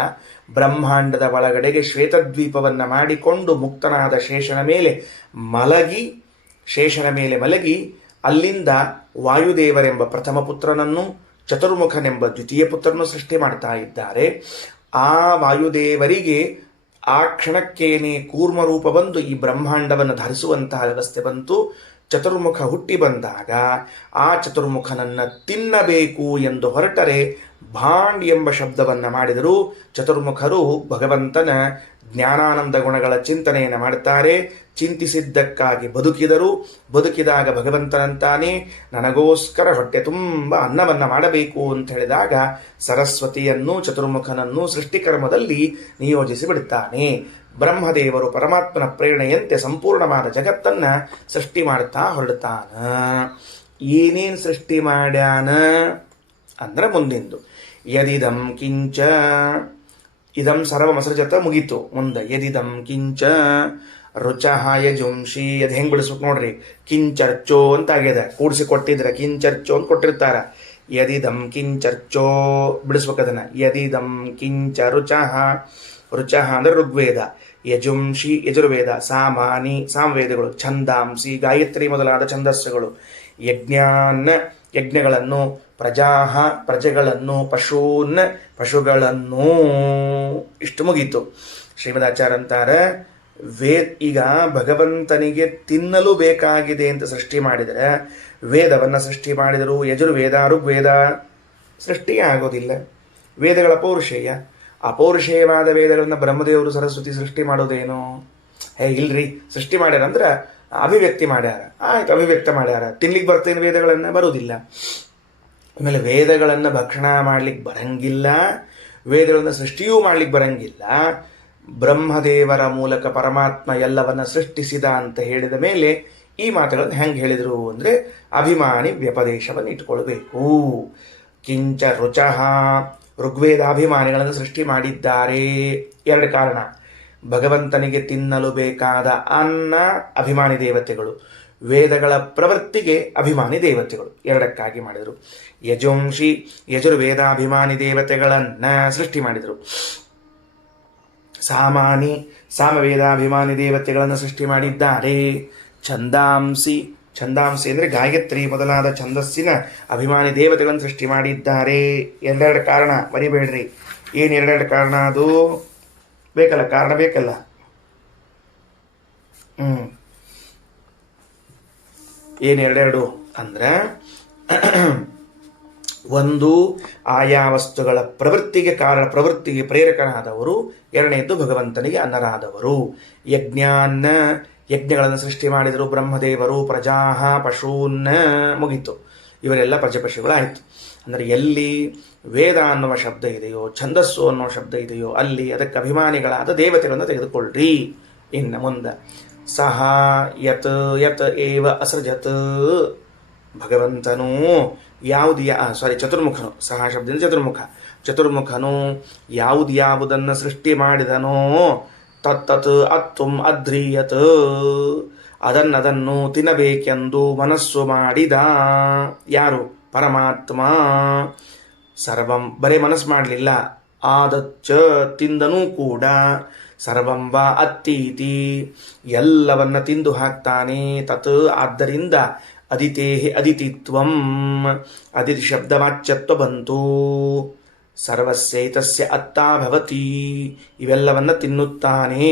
ಬ್ರಹ್ಮಾಂಡದ ಒಳಗಡೆಗೆ ಶ್ವೇತದ್ವೀಪವನ್ನು ಮಾಡಿಕೊಂಡು ಮುಕ್ತನಾದ ಶೇಷನ ಮೇಲೆ ಮಲಗಿ ಅಲ್ಲಿಂದ ವಾಯುದೇವರೆಂಬ ಪ್ರಥಮ ಪುತ್ರನನ್ನು, ಚತುರ್ಮುಖನೆಂಬ ದ್ವಿತೀಯ ಪುತ್ರನನ್ನು ಸೃಷ್ಟಿ ಮಾಡ್ತಾ ಇದ್ದಾರೆ. ಆ ವಾಯುದೇವರಿಗೆ ಆ ಕ್ಷಣಕ್ಕೇನೆ ಕೂರ್ಮ ರೂಪ ಬಂದು ಈ ಬ್ರಹ್ಮಾಂಡವನ್ನು ಧರಿಸುವಂತಹ ವ್ಯವಸ್ಥೆ ಬಂತು. ಚತುರ್ಮುಖ ಹುಟ್ಟಿ ಬಂದಾಗ ಆ ಚತುರ್ಮುಖನನ್ನು ತಿನ್ನಬೇಕು ಎಂದು ಹೊರಟರೆ ಭಾಂಡ್ ಎಂಬ ಶಬ್ದವನ್ನು ಮಾಡಿದರು. ಚತುರ್ಮುಖರು ಭಗವಂತನ ಜ್ಞಾನಾನಂದ ಗುಣಗಳ ಚಿಂತನೆಯನ್ನು ಮಾಡುತ್ತಾರೆ. ಚಿಂತಿಸಿದ್ದಕ್ಕಾಗಿ ಬದುಕಿದರು. ಬದುಕಿದಾಗ ಭಗವಂತನಂತಾನೆ ನನಗೋಸ್ಕರ ಹೊಟ್ಟೆ ತುಂಬ ಅನ್ನವನ್ನು ಮಾಡಬೇಕು ಅಂತ ಹೇಳಿದಾಗ ಸರಸ್ವತಿಯನ್ನು, ಚತುರ್ಮುಖನನ್ನು ಸೃಷ್ಟಿಕರ್ಮದಲ್ಲಿ ನಿಯೋಜಿಸಿ ಬಿಡುತ್ತಾನೆ. ಬ್ರಹ್ಮದೇವರು ಪರಮಾತ್ಮನ ಪ್ರೇರಣೆಯಂತೆ ಸಂಪೂರ್ಣವಾದ ಜಗತ್ತನ್ನು ಸೃಷ್ಟಿ ಮಾಡ್ತಾ ಹೊರಡ್ತಾನ. ಏನೇನು ಸೃಷ್ಟಿ ಮಾಡ್ಯಾನ ಅಂದ್ರೆ ಮುಂದಿಂದು ಯದಿದಂ ಕಿಂಚ ಇದಂ ಸರ್ವಮಸೃಜತ ಮುಗೀತು. ಮುಂದೆ ಯದಿದಂ ಕಿಂಚ ರುಚಃ ಯಜುಂಷಿ, ಅದು ಹೆಂಗೆ ಬಿಡಿಸ್ಬೇಕು ನೋಡ್ರಿ. ಕಿಂಚರ್ಚೋ ಅಂತ ಆಗ್ಯದ, ಕೂಡಿಸಿ ಕೊಟ್ಟಿದ್ರೆ ಕಿಂಚರ್ಚೋ ಅಂತ ಕೊಟ್ಟಿರ್ತಾರ. ಯದಿದಂ ಕಿಂಚರ್ಚೋ ಬಿಡಿಸ್ಬೇಕದನ್ನ. ಯದಿದಂ ಕಿಂಚ ರುಚಃ, ರುಚಃ ಅಂದ್ರೆ ಋಗ್ವೇದ, ಯಜುಂಷಿ ಯಜುರ್ವೇದ, ಸಾಮಾನಿ ಸಾಮವೇದಗಳು, ಛಂದಾಂಸಿ ಗಾಯತ್ರಿ ಮೊದಲಾದ ಛಂದಸ್ಸುಗಳು, ಯಜ್ಞಾನ್ ಯಜ್ಞಗಳನ್ನು, ಪ್ರಜಾಹ ಪ್ರಜೆಗಳನ್ನು, ಪಶೂನ್ ಪಶುಗಳನ್ನು. ಇಷ್ಟು ಮುಗೀತು. ಶ್ರೀಮದಾಚಾರ್ಯ ಅಂತಾರೆ ಈಗ ಭಗವಂತನಿಗೆ ತಿನ್ನಲು ಬೇಕಾಗಿದೆ ಅಂತ ಸೃಷ್ಟಿ ಮಾಡಿದರೆ ವೇದವನ್ನು ಸೃಷ್ಟಿ ಮಾಡಿದರು. ಯಜುರ್ವೇದ ಋಗ್ವೇದ ಸೃಷ್ಟಿಯೇ ಆಗೋದಿಲ್ಲ. ವೇದಗಳ ಪೌರುಷೇಯ, ಅಪೌರುಷೇಯವಾದ ವೇದಗಳನ್ನು ಬ್ರಹ್ಮದೇವರು ಸರಸ್ವತಿ ಸೃಷ್ಟಿ ಮಾಡೋದೇನು? ಇಲ್ರಿ, ಸೃಷ್ಟಿ ಮಾಡ್ಯಾರ ಅಂದ್ರೆ ಅಭಿವ್ಯಕ್ತಿ ಮಾಡ್ಯಾರ. ಆಯ್ತು, ಅಭಿವ್ಯಕ್ತ ಮಾಡ್ಯಾರ. ತಿನ್ಲಿಕ್ಕೆ ಬರ್ತೇನೆ ವೇದಗಳನ್ನು? ಬರುವುದಿಲ್ಲ. ಆಮೇಲೆ ವೇದಗಳನ್ನು ಭಕ್ಷಣ ಮಾಡ್ಲಿಕ್ಕೆ ಬರಂಗಿಲ್ಲ, ವೇದಗಳನ್ನು ಸೃಷ್ಟಿಯೂ ಮಾಡ್ಲಿಕ್ಕೆ ಬರಂಗಿಲ್ಲ. ಬ್ರಹ್ಮದೇವರ ಮೂಲಕ ಪರಮಾತ್ಮ ಎಲ್ಲವನ್ನ ಸೃಷ್ಟಿಸಿದ ಅಂತ ಹೇಳಿದ ಮೇಲೆ ಈ ಮಾತುಗಳನ್ನು ಹೆಂಗೆ ಹೇಳಿದರು ಅಂದರೆ ಅಭಿಮಾನಿ ವ್ಯಪದೇಶವನ್ನು ಇಟ್ಕೊಳ್ಬೇಕು. ಕಿಂಚ ರುಚಃ, ಋಗ್ವೇದಾಭಿಮಾನಿಗಳನ್ನು ಸೃಷ್ಟಿ ಮಾಡಿದ್ದಾರೆ. ಎರಡು ಕಾರಣ. ಭಗವಂತನಿಗೆ ತಿನ್ನಲು ಬೇಕಾದ ಅನ್ನ ಅಭಿಮಾನಿ ದೇವತೆಗಳು, ವೇದಗಳ ಪ್ರವೃತ್ತಿಗೆ ಅಭಿಮಾನಿ ದೇವತೆಗಳು, ಎರಡಕ್ಕಾಗಿ ಮಾಡಿದರು. ಯಜುಂಷಿ ಯಜುರ್ವೇದಾಭಿಮಾನಿ ದೇವತೆಗಳನ್ನು ಸೃಷ್ಟಿ ಮಾಡಿದರು. ಸಾಮಾನಿ ಸಾಮವೇದಾಭಿಮಾನಿ ದೇವತೆಗಳನ್ನು ಸೃಷ್ಟಿ ಮಾಡಿದ್ದಾರೆ. ಛಂದಾಂಸಿ, ಛಂದಾಂಸಿ ಅಂದರೆ ಗಾಯತ್ರಿ ಮೊದಲಾದ ಛಂದಸ್ಸಿನ ಅಭಿಮಾನಿ ದೇವತೆಗಳನ್ನು ಸೃಷ್ಟಿ ಮಾಡಿದ್ದಾರೆ. ಎರಡೆರಡು ಕಾರಣ ಮರಿಬೇಡ್ರಿ. ಏನು ಎರಡೆರಡು ಕಾರಣ? ಅದು ಬೇಕಲ್ಲ, ಕಾರಣ ಬೇಕಲ್ಲ. ಏನು ಎರಡೆರಡು ಅಂದ್ರೆ ಒಂದು ಆಯಾ ವಸ್ತುಗಳ ಪ್ರವೃತ್ತಿಗೆ ಕಾರಣ, ಪ್ರವೃತ್ತಿಗೆ ಪ್ರೇರಕನಾದವರು. ಎರಡನೇದ್ದು ಭಗವಂತನಿಗೆ ಅನ್ನರಾದವರು. ಯಜ್ಞಗಳನ್ನು ಸೃಷ್ಟಿ ಮಾಡಿದರು ಬ್ರಹ್ಮದೇವರು. ಪ್ರಜಾಹ ಪಶೂನ್ನ ಮುಗೀತು. ಇವರೆಲ್ಲ ಪ್ರಜಪಶುಗಳಾಯಿತು. ಅಂದರೆ ಎಲ್ಲಿ ವೇದ ಅನ್ನುವ ಶಬ್ದ ಇದೆಯೋ, ಛಂದಸ್ಸು ಅನ್ನುವ ಶಬ್ದ ಇದೆಯೋ, ಅಲ್ಲಿ ಅದಕ್ಕೆ ಅಭಿಮಾನಿಗಳಾದ ದೇವತೆಗಳನ್ನು ತೆಗೆದುಕೊಳ್ಳ್ರಿ. ಇನ್ನು ಮುಂದೆ ಸಹ ಯತ್ ಯತ್ ಏವ ಅಸೃಜತ್, ಭಗವಂತನು ಚತುರ್ಮುಖನು, ಸಹ ಶಬ್ದದಿಂದ ಚತುರ್ಮುಖ, ಚತುರ್ಮುಖನು ಯಾವುದನ್ನು ಸೃಷ್ಟಿ ಮಾಡಿದನೋ ತತ್ತತ್ ಅತ್ತುಂ ಅಧ್ರಿಯತ್, ಅದನ್ನು ತಿನ್ನಬೇಕೆಂದು ಮನಸ್ಸು ಮಾಡಿದ. ಯಾರು? ಪರಮಾತ್ಮ. ಸರ್ವಂ ಬರೇ ಮನಸ್ಸು ಮಾಡಲಿಲ್ಲ, ಆದಚ್ಚ ತಿಂದನೂ ಕೂಡ. ಸರ್ವಂ ವಾ ಅತ್ತೀತಿ, ಎಲ್ಲವನ್ನ ತಿಂದು ಹಾಕ್ತಾನೆ. ತತ್ ಆದ್ದರಿಂದ ಅದಿತೇಹಿ ಅದಿತಿತ್ವಂ, ಅದಿತಿ ಶಬ್ದವಾಚ್ಯತ್ವ ಬಂತು. ಸರ್ವಸ್ಯೈತಸ್ಯ ಅತ್ತಾ ಭವತಿ, ಇವೆಲ್ಲವನ್ನ ತಿನ್ನುತ್ತಾನೆ.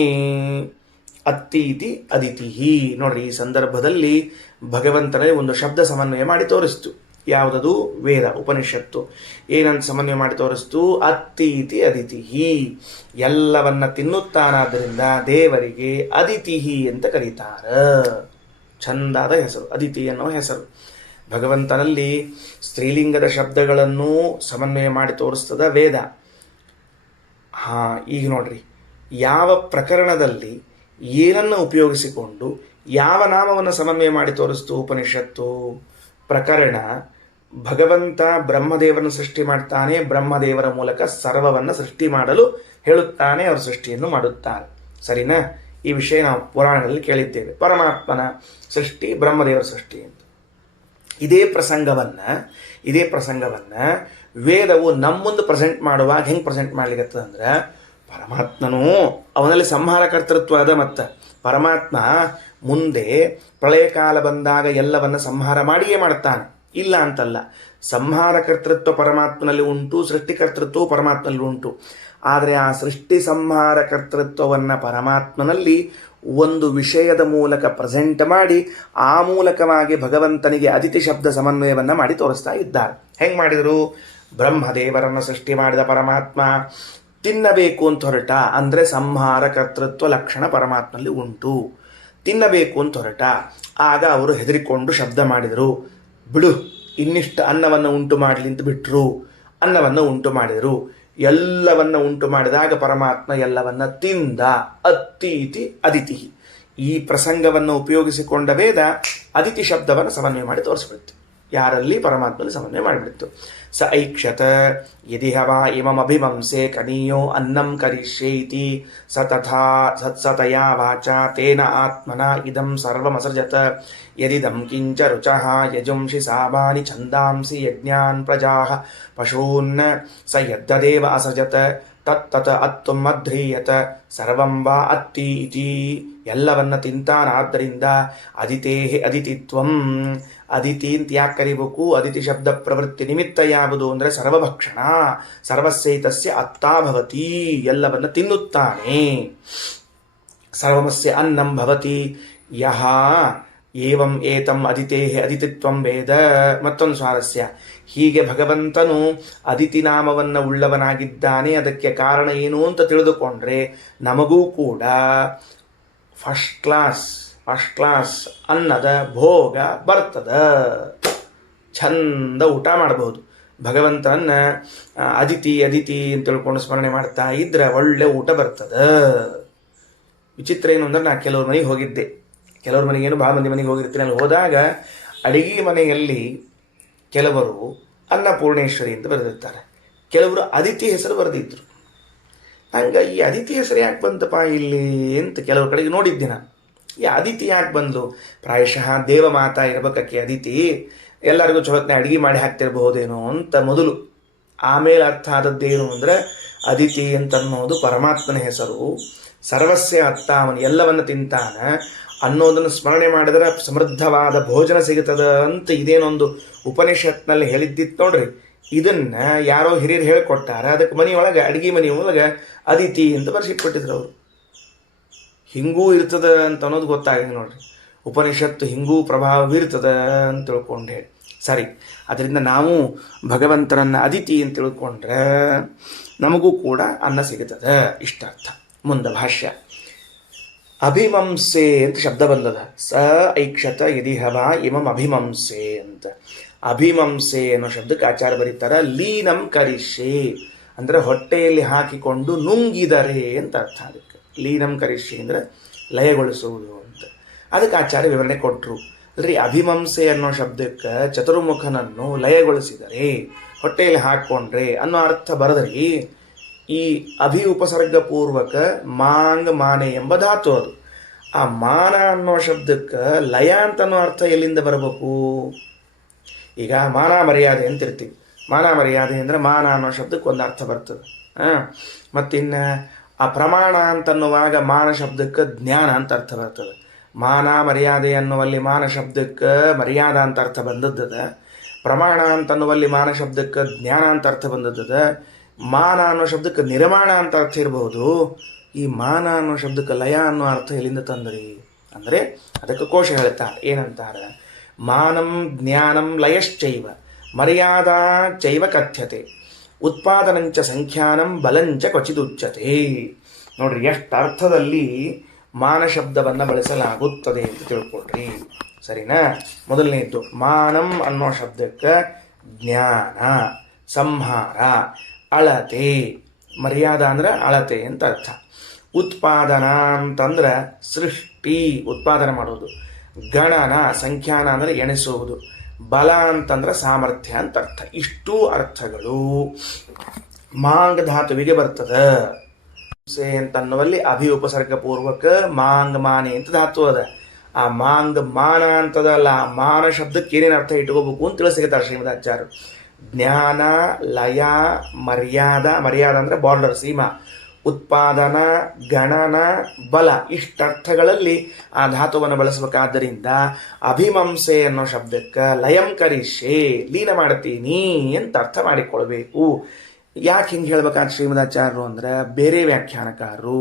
ಅತ್ತೀತಿ ಅದಿತಿ. ನೋಡ್ರಿ, ಈ ಸಂದರ್ಭದಲ್ಲಿ ಭಗವಂತನೇ ಒಂದು ಶಬ್ದ ಸಮನ್ವಯ ಮಾಡಿ ತೋರಿಸ್ತು. ಯಾವುದದು? ವೇದ, ಉಪನಿಷತ್ತು. ಏನಂತ ಸಮನ್ವಯ ಮಾಡಿ ತೋರಿಸ್ತು? ಅತ್ತೀತಿ ಅದಿತಿಹಿ, ಎಲ್ಲವನ್ನ ತಿನ್ನುತ್ತಾನಾದ್ದರಿಂದ ದೇವರಿಗೆ ಅದಿತಿಹಿ ಅಂತ ಕರೀತಾರ. ಚಂದಾದ ಹೆಸರು, ಅದಿತಿ ಅನ್ನೋ ಹೆಸರು. ಭಗವಂತನಲ್ಲಿ ಸ್ತ್ರೀಲಿಂಗದ ಶಬ್ದಗಳನ್ನು ಸಮನ್ವಯ ಮಾಡಿ ತೋರಿಸ್ತದ ವೇದ. ಈಗ ನೋಡ್ರಿ, ಯಾವ ಪ್ರಕರಣದಲ್ಲಿ ಏನನ್ನು ಉಪಯೋಗಿಸಿಕೊಂಡು ಯಾವ ನಾಮವನ್ನು ಸಮನ್ವಯ ಮಾಡಿ ತೋರಿಸ್ತು ಉಪನಿಷತ್ತು? ಪ್ರಕರಣ ಭಗವಂತ ಬ್ರಹ್ಮದೇವರನ್ನು ಸೃಷ್ಟಿ ಮಾಡ್ತಾನೆ, ಬ್ರಹ್ಮದೇವರ ಮೂಲಕ ಸರ್ವವನ್ನು ಸೃಷ್ಟಿ ಮಾಡಲು ಹೇಳುತ್ತಾನೆ, ಅವರು ಸೃಷ್ಟಿಯನ್ನು ಮಾಡುತ್ತಾರೆ. ಸರಿನಾ? ಈ ವಿಷಯ ನಾವು ಪುರಾಣಗಳಲ್ಲಿ ಕೇಳಿದ್ದೇವೆ. ಪರಮಾತ್ಮನ ಸೃಷ್ಟಿ, ಬ್ರಹ್ಮದೇವರ ಸೃಷ್ಟಿ ಅಂತ. ಇದೇ ಪ್ರಸಂಗವನ್ನ ವೇದವು ನಮ್ಮ ಮುಂದೆ ಪ್ರೆಸೆಂಟ್ ಮಾಡುವಾಗ ಹೆಂಗೆ ಪ್ರೆಸೆಂಟ್ ಮಾಡ್ಲಿಕ್ಕೆ ಅಂದ್ರೆ, ಪರಮಾತ್ಮನು ಅವನಲ್ಲಿ ಸಂಹಾರ ಕರ್ತೃತ್ವ ಅದ. ಮತ್ತು ಪರಮಾತ್ಮ ಮುಂದೆ ಪ್ರಳಯ ಕಾಲ ಬಂದಾಗ ಎಲ್ಲವನ್ನ ಸಂಹಾರ ಮಾಡಿಯೇ ಮಾಡ್ತಾನೆ, ಇಲ್ಲ ಅಂತಲ್ಲ. ಸಂಹಾರ ಕರ್ತೃತ್ವ ಪರಮಾತ್ಮನಲ್ಲಿ ಉಂಟು, ಸೃಷ್ಟಿಕರ್ತೃತ್ವವು ಪರಮಾತ್ಮನಲ್ಲಿ ಉಂಟು. ಆದರೆ ಆ ಸೃಷ್ಟಿ ಸಂಹಾರ ಕರ್ತೃತ್ವವನ್ನು ಪರಮಾತ್ಮನಲ್ಲಿ ಒಂದು ವಿಷಯದ ಮೂಲಕ ಪ್ರೆಸೆಂಟ್ ಮಾಡಿ ಆ ಮೂಲಕವಾಗಿ ಭಗವಂತನಿಗೆ ಅದಿತಿ ಶಬ್ದ ಸಮನ್ವಯವನ್ನು ಮಾಡಿ ತೋರಿಸ್ತಾ ಇದ್ದಾರೆ. ಹೆಂಗೆ ಮಾಡಿದರು? ಬ್ರಹ್ಮದೇವರನ್ನು ಸೃಷ್ಟಿ ಮಾಡಿದ ಪರಮಾತ್ಮ ತಿನ್ನಬೇಕು ಅಂತ ಹೊರಟ, ಅಂದರೆ ಸಂಹಾರ ಕರ್ತೃತ್ವ ಲಕ್ಷಣ ಪರಮಾತ್ಮನಲ್ಲಿ ಉಂಟು. ತಿನ್ನಬೇಕು ಅಂತ ಹೊರಟ, ಆಗ ಅವರು ಹೆದರಿಕೊಂಡು ಶಬ್ದ ಮಾಡಿದರು, ಬಿಡು ಇನ್ನಿಷ್ಟು ಅನ್ನವನ್ನು ಉಂಟು ಮಾಡಲಿ ಅಂತ ಬಿಟ್ಟರು. ಅನ್ನವನ್ನು ಉಂಟು ಮಾಡಿದರು. ಎಲ್ಲವನ್ನ ಉಂಟು ಮಾಡಿದಾಗ ಪರಮಾತ್ಮ ಎಲ್ಲವನ್ನ ತಿಂದ. ಅತ್ತೀತಿ ಅದಿತಿ. ಈ ಪ್ರಸಂಗವನ್ನು ಉಪಯೋಗಿಸಿಕೊಂಡ ವೇದ ಅದಿತಿ ಶಬ್ದವನ್ನು ಸಮನ್ವಯ ಮಾಡಿ ತೋರಿಸ್ಬಿಡ್ತು. ಯಾರಲ್ಲಿ? ಪರಮಾತ್ಮನಲ್ಲಿ ಸಮನ್ವಯ ಮಾಡಿಬಿಡ್ತು. ಸ ಐಕ್ಷತ ಯದಿ ಹವಾ ಇಮಮಭಿವಂಸೆ ಕನೀಯೋ ಅನ್ನಂ ಕರಿಷ್ಯೇತಿ ಸ ತಥಾ ಸತ್ಸತಯಾ ವಾಚಾ ತೇನ ಆತ್ಮನ ಇದಂ ಸರ್ವಮಸೃಜತ ಯದಿದಂ ಕಿಂಚ ರುಚಃ ಯಜುಂಷಿ ಸಾಮಾನಿ ಛಂದಾಂಸಿ ಯಜ್ಞಾನ್ ಪ್ರಜಾಃ ಪಶೂನ್ ಸ ಯದ್ದದೇವ ಅಸೃಜತ ತತ್ತತ ಅತ್ತುಮಧ್ರೀಯತ ಸರ್ವಂ ವಾ ಅತ್ತಿ ಇತಿ. ಎಲ್ಲವನ್ನ ತಿಂತಾನಾದ್ದರಿಂದ ಅದಿತೇಹಿ ಅದಿತಿತ್ವಂ. ಅದಿತಿ ಅಂತ ಯಾಕೆ ಕರಿಬೇಕು? ಅದಿತಿ ಶಬ್ದ ಪ್ರವೃತ್ತಿ ನಿಮಿತ್ತ ಯಾವುದು ಅಂದರೆ ಸರ್ವಭಕ್ಷಣ. ಸರ್ವಸ್ಯೈತಸ್ಯ ಅತ್ತಾ ಭವತಿ, ಎಲ್ಲವನ್ನ ತಿನ್ನುತ್ತಾನೆ. ಸರ್ವಮಸ್ಯ ಅನ್ನಂ ಭವತಿ ಯಹ ಏವಂ ಏತಂ ಅದಿತೇಹಿ ಅದಿತಿತ್ವಂ ವೇದ. ಮತ್ತೊಂದು ಸ್ವಾರಸ್ಯ, ಹೀಗೆ ಭಗವಂತನು ಅದಿತಿ ನಾಮವನ್ನು ಉಳ್ಳವನಾಗಿದ್ದಾನೆ. ಅದಕ್ಕೆ ಕಾರಣ ಏನು ಅಂತ ತಿಳಿದುಕೊಂಡ್ರೆ ನಮಗೂ ಕೂಡ ಫಸ್ಟ್ ಕ್ಲಾಸ್ ಅನ್ನದ ಭೋಗ ಬರ್ತದ. ಚಂದ ಊಟ ಮಾಡಬಹುದು. ಭಗವಂತನನ್ನ ಅದಿತಿ ಅಂತ ತಿಳ್ಕೊಂಡು ಸ್ಮರಣೆ ಮಾಡ್ತಾ ಇದ್ರೆ ಒಳ್ಳೆ ಊಟ ಬರ್ತದ. ವಿಚಿತ್ರ ಏನು ಅಂದ್ರೆ, ನಾ ಕೆಲವ್ರ ಮನೆಗೆ ಹೋಗಿದ್ದೆ. ಕೆಲವ್ರ ಮನೆಗೇನು ಭಾಳ ಮಂದಿ ಮನೆಗೆ ಹೋಗಿರ್ತೀನಿ. ಅಲ್ಲಿ ಹೋದಾಗ ಅಡಿಗೆ ಮನೆಯಲ್ಲಿ ಕೆಲವರು ಅನ್ನಪೂರ್ಣೇಶ್ವರಿ ಅಂತ ಬರೆದಿರ್ತಾರೆ, ಕೆಲವರು ಅದಿತಿ ಹೆಸರು ಬರೆದಿದ್ರು. ಹಂಗೆ ಈ ಅದಿತಿ ಹೆಸರು ಯಾಕೆ ಬಂತಪ್ಪ ಇಲ್ಲಿ ಅಂತ ಕೆಲವ್ರ ಕಡೆಗೆ ನೋಡಿದ್ದೆ ನಾನು. ಈ ಅದಿತಿ ಯಾಕೆ ಬಂದು? ಪ್ರಾಯಶಃ ದೇವಮಾತಾ ಇರಬೇಕಕ್ಕೆ ಅದಿತಿ. ಎಲ್ಲರಿಗೂ ಚೊಲೋತ್ನೆ ಅಡಿಗೆ ಮಾಡಿ ಹಾಕ್ತಿರ್ಬಹುದೇನೋ ಅಂತ ಮೊದಲು. ಆಮೇಲೆ ಅರ್ಥ ಆದದ್ದೇನು ಅಂದರೆ, ಅದಿತಿ ಅಂತನ್ನೋದು ಪರಮಾತ್ಮನ ಹೆಸರು. ಸರ್ವಸ್ಯ ಅತ್ತ, ಅವನು ಎಲ್ಲವನ್ನು ತಿಂತಾನ ಅನ್ನೋದನ್ನು ಸ್ಮರಣೆ ಮಾಡಿದ್ರೆ ಸಮೃದ್ಧವಾದ ಭೋಜನ ಸಿಗುತ್ತದ ಅಂತ ಇದೇನೊಂದು ಉಪನಿಷತ್ನಲ್ಲಿ ಹೇಳಿದ್ದಿತ್ತು ನೋಡ್ರಿ. ಇದನ್ನ ಯಾರೋ ಹಿರಿಯರು ಹೇಳಿಕೊಟ್ಟಾರ. ಅದಕ್ಕೆ ಮನೆಯೊಳಗೆ, ಅಡಿಗೆ ಮನೆಯೊಳಗೆ ಅದಿತಿ ಅಂತ ಬರ್ಸಿಟ್ಬಿಟ್ಟಿದ್ರು ಅವರು. ಹಿಂಗೂ ಇರ್ತದ ಅಂತ ಅನ್ನೋದು ಗೊತ್ತಾಗಿದೆ ನೋಡ್ರಿ. ಉಪನಿಷತ್ತು ಹಿಂಗೂ ಪ್ರಭಾವ ಬೀರ್ತದ ಅಂತ ತಿಳ್ಕೊಂಡು ಹೇಳಿ. ಸರಿ, ಅದರಿಂದ ನಾವು ಭಗವಂತನನ್ನ ಅದಿತಿ ಅಂತ ತಿಳ್ಕೊಂಡ್ರೆ ನಮಗೂ ಕೂಡ ಅನ್ನ ಸಿಗುತ್ತದೆ. ಇಷ್ಟರ್ಥ. ಮುಂದೆ ಭಾಷ್ಯ. ಅಭಿಮಂಸೆ ಅಂತ ಶಬ್ದ ಬಂದದ. ಸ ಐಕ್ಷತ ಯದಿ ಹವ ಇಮಂ ಅಭಿಮಂಸೆ ಅಂತ. ಅಭಿಮಂಸೆ ಅನ್ನೋ ಶಬ್ದಕ್ಕೆ ಆಚಾರ್ಯ ಬರೀತಾರ ಲೀನಂ ಕರಿಷ್ಯೆ ಅಂದ್ರೆ ಹೊಟ್ಟೆಯಲ್ಲಿ ಹಾಕಿಕೊಂಡು ನುಂಗಿದರೆ ಅಂತ ಅರ್ಥ. ಅದಕ್ಕೆ ಲೀನಂ ಕರಿಷ್ಯೆ ಅಂದ್ರೆ ಲಯಗೊಳಿಸುವುದು ಅಂತ. ಅದಕ್ಕೆ ಆಚಾರ್ಯ ವಿವರಣೆ ಕೊಟ್ಟರು. ಅಲ್ರಿ, ಅಭಿಮಂಸೆ ಅನ್ನೋ ಶಬ್ದಕ್ಕೆ ಚತುರ್ಮುಖನನ್ನು ಲಯಗೊಳಿಸಿದರೆ, ಹೊಟ್ಟೆಯಲ್ಲಿ ಹಾಕ್ಕೊಂಡ್ರೆ ಅನ್ನೋ ಅರ್ಥ ಬರದ್ರಿ. ಈ ಅಭಿ ಉಪಸರ್ಗ ಪೂರ್ವಕ ಮಾಂಗ್ ಮಾನೆ ಎಂಬ ಧಾತು ಅದು. ಆ ಮಾನ ಅನ್ನೋ ಶಬ್ದಕ್ಕೆ ಲಯ ಅಂತ ಅನ್ನೋ ಅರ್ಥ ಎಲ್ಲಿಂದ ಬರಬೇಕು? ಈಗ ಮಾನ ಮರ್ಯಾದೆ ಅಂತ ಇರ್ತೀವಿ. ಮಾನ ಮರ್ಯಾದೆ ಅಂದರೆ ಮಾನ ಅನ್ನೋ ಶಬ್ದಕ್ಕೆ ಒಂದು ಅರ್ಥ ಬರ್ತದೆ. ಮತ್ತಿನ್ನು ಆ ಪ್ರಮಾಣ ಅಂತನ್ನುವಾಗ ಮಾನ ಶಬ್ದಕ್ಕೆ ಜ್ಞಾನ ಅಂತ ಅರ್ಥ ಬರ್ತದೆ. ಮಾನ ಮರ್ಯಾದೆ ಅನ್ನುವಲ್ಲಿ ಮಾನ ಶಬ್ದಕ್ಕೆ ಮರ್ಯಾದ ಅಂತ ಅರ್ಥ ಬಂದದ್ದದ. ಪ್ರಮಾಣ ಅಂತನ್ನುವಲ್ಲಿ ಮಾನ ಶಬ್ದಕ್ಕೆ ಜ್ಞಾನ ಅಂತ ಅರ್ಥ ಬಂದದ್ದದ. ಮಾನ ಅನ್ನೋ ಶಬ್ದಕ್ಕೆ ನಿರ್ಮಾಣ ಅಂತ ಅರ್ಥ ಇರಬಹುದು. ಈ ಮಾನ ಅನ್ನೋ ಶಬ್ದಕ್ಕೆ ಲಯ ಅನ್ನೋ ಅರ್ಥ ಎಲ್ಲಿಂದ ತಂದ್ರಿ ಅಂದರೆ ಅದಕ್ಕೆ ಕೋಶ ಹೇಳ್ತಾರೆ. ಏನಂತಾರೆ? ಮಾನಂ ಜ್ಞಾನಂ ಲಯಶ್ಚೈವ. ಮರ್ಯಾದಾ ಚೈವ ಕಥ್ಯತೆ ಉತ್ಪಾದನಂಚ ಸಂಖ್ಯಾನಂ ಬಲಂಚ ಕ್ವಚಿದುಚ್ಯತೆ. ನೋಡ್ರಿ ಎಷ್ಟು ಅರ್ಥದಲ್ಲಿ ಮಾನ ಶಬ್ದವನ್ನು ಬಳಸಲಾಗುತ್ತದೆ ಅಂತ ತಿಳ್ಕೊಳ್ರಿ. ಸರಿನಾ? ಮೊದಲನೇದ್ದು ಮಾನಂ ಅನ್ನೋ ಶಬ್ದಕ್ಕೆ ಜ್ಞಾನ, ಸಂಹಾರ, ಅಳತೆ. ಮರ್ಯಾದಾ ಅಂದ್ರೆ ಅಳತೆ ಅಂತ ಅರ್ಥ. ಉತ್ಪಾದನಾ ಅಂತಂದ್ರೆ ಸೃಷ್ಟಿ, ಉತ್ಪಾದನೆ ಮಾಡೋದು. ಗಣನ, ಸಂಖ್ಯಾನ ಅಂದರೆ ಎಣಿಸುವುದು. ಬಲ ಅಂತಂದ್ರೆ ಸಾಮರ್ಥ್ಯ ಅಂತ ಅರ್ಥ. ಇಷ್ಟೂ ಅರ್ಥಗಳು ಮಾಂಗ್ ಧಾತುವಿಗೆ ಬರ್ತದೆ. ಅಂತನ್ನುವಲ್ಲಿ ಅಭಿ ಉಪಸರ್ಗ ಪೂರ್ವಕ ಮಾಂಗ್ ಮಾನೆ ಅಂತ ಧಾತು ಅದ. ಆ ಮಾಂಗ್ ಮಾನ ಅಂತದಲ್ಲ, ಮಾನ ಶಬ್ದಕ್ಕೆ ಏನೇನು ಅರ್ಥ ಇಟ್ಕೋಬೇಕು ಅಂತ ತಿಳಿಸಿರ್ತಾರೆ ಶ್ರೀಮದಾಚಾರ್ಯರು. ಜ್ಞಾನ, ಲಯ, ಮರ್ಯಾದ, ಮರ್ಯಾದ ಅಂದ್ರೆ ಬಾರ್ಡರ್, ಸೀಮಾ, ಉತ್ಪಾದನ, ಗಣನ, ಬಲ, ಇಷ್ಟರ್ಥಗಳಲ್ಲಿ ಆ ಧಾತುವನ್ನು ಬಳಸಬೇಕಾದ್ದರಿಂದ ಅಭಿಮಂಸೆ ಅನ್ನೋ ಶಬ್ದಕ್ಕೆ ಲಯಂ ಕರಿಷ್ಯೆ, ಲೀನ ಮಾಡ್ತೀನಿ ಅಂತ ಅರ್ಥ ಮಾಡಿಕೊಳ್ಬೇಕು. ಯಾಕೆ ಹಿಂಗೆ ಹೇಳ್ಬೇಕಾದ್ರೆ ಶ್ರೀಮದಾಚಾರ್ಯರು ಅಂದ್ರೆ ಬೇರೆ ವ್ಯಾಖ್ಯಾನಕಾರರು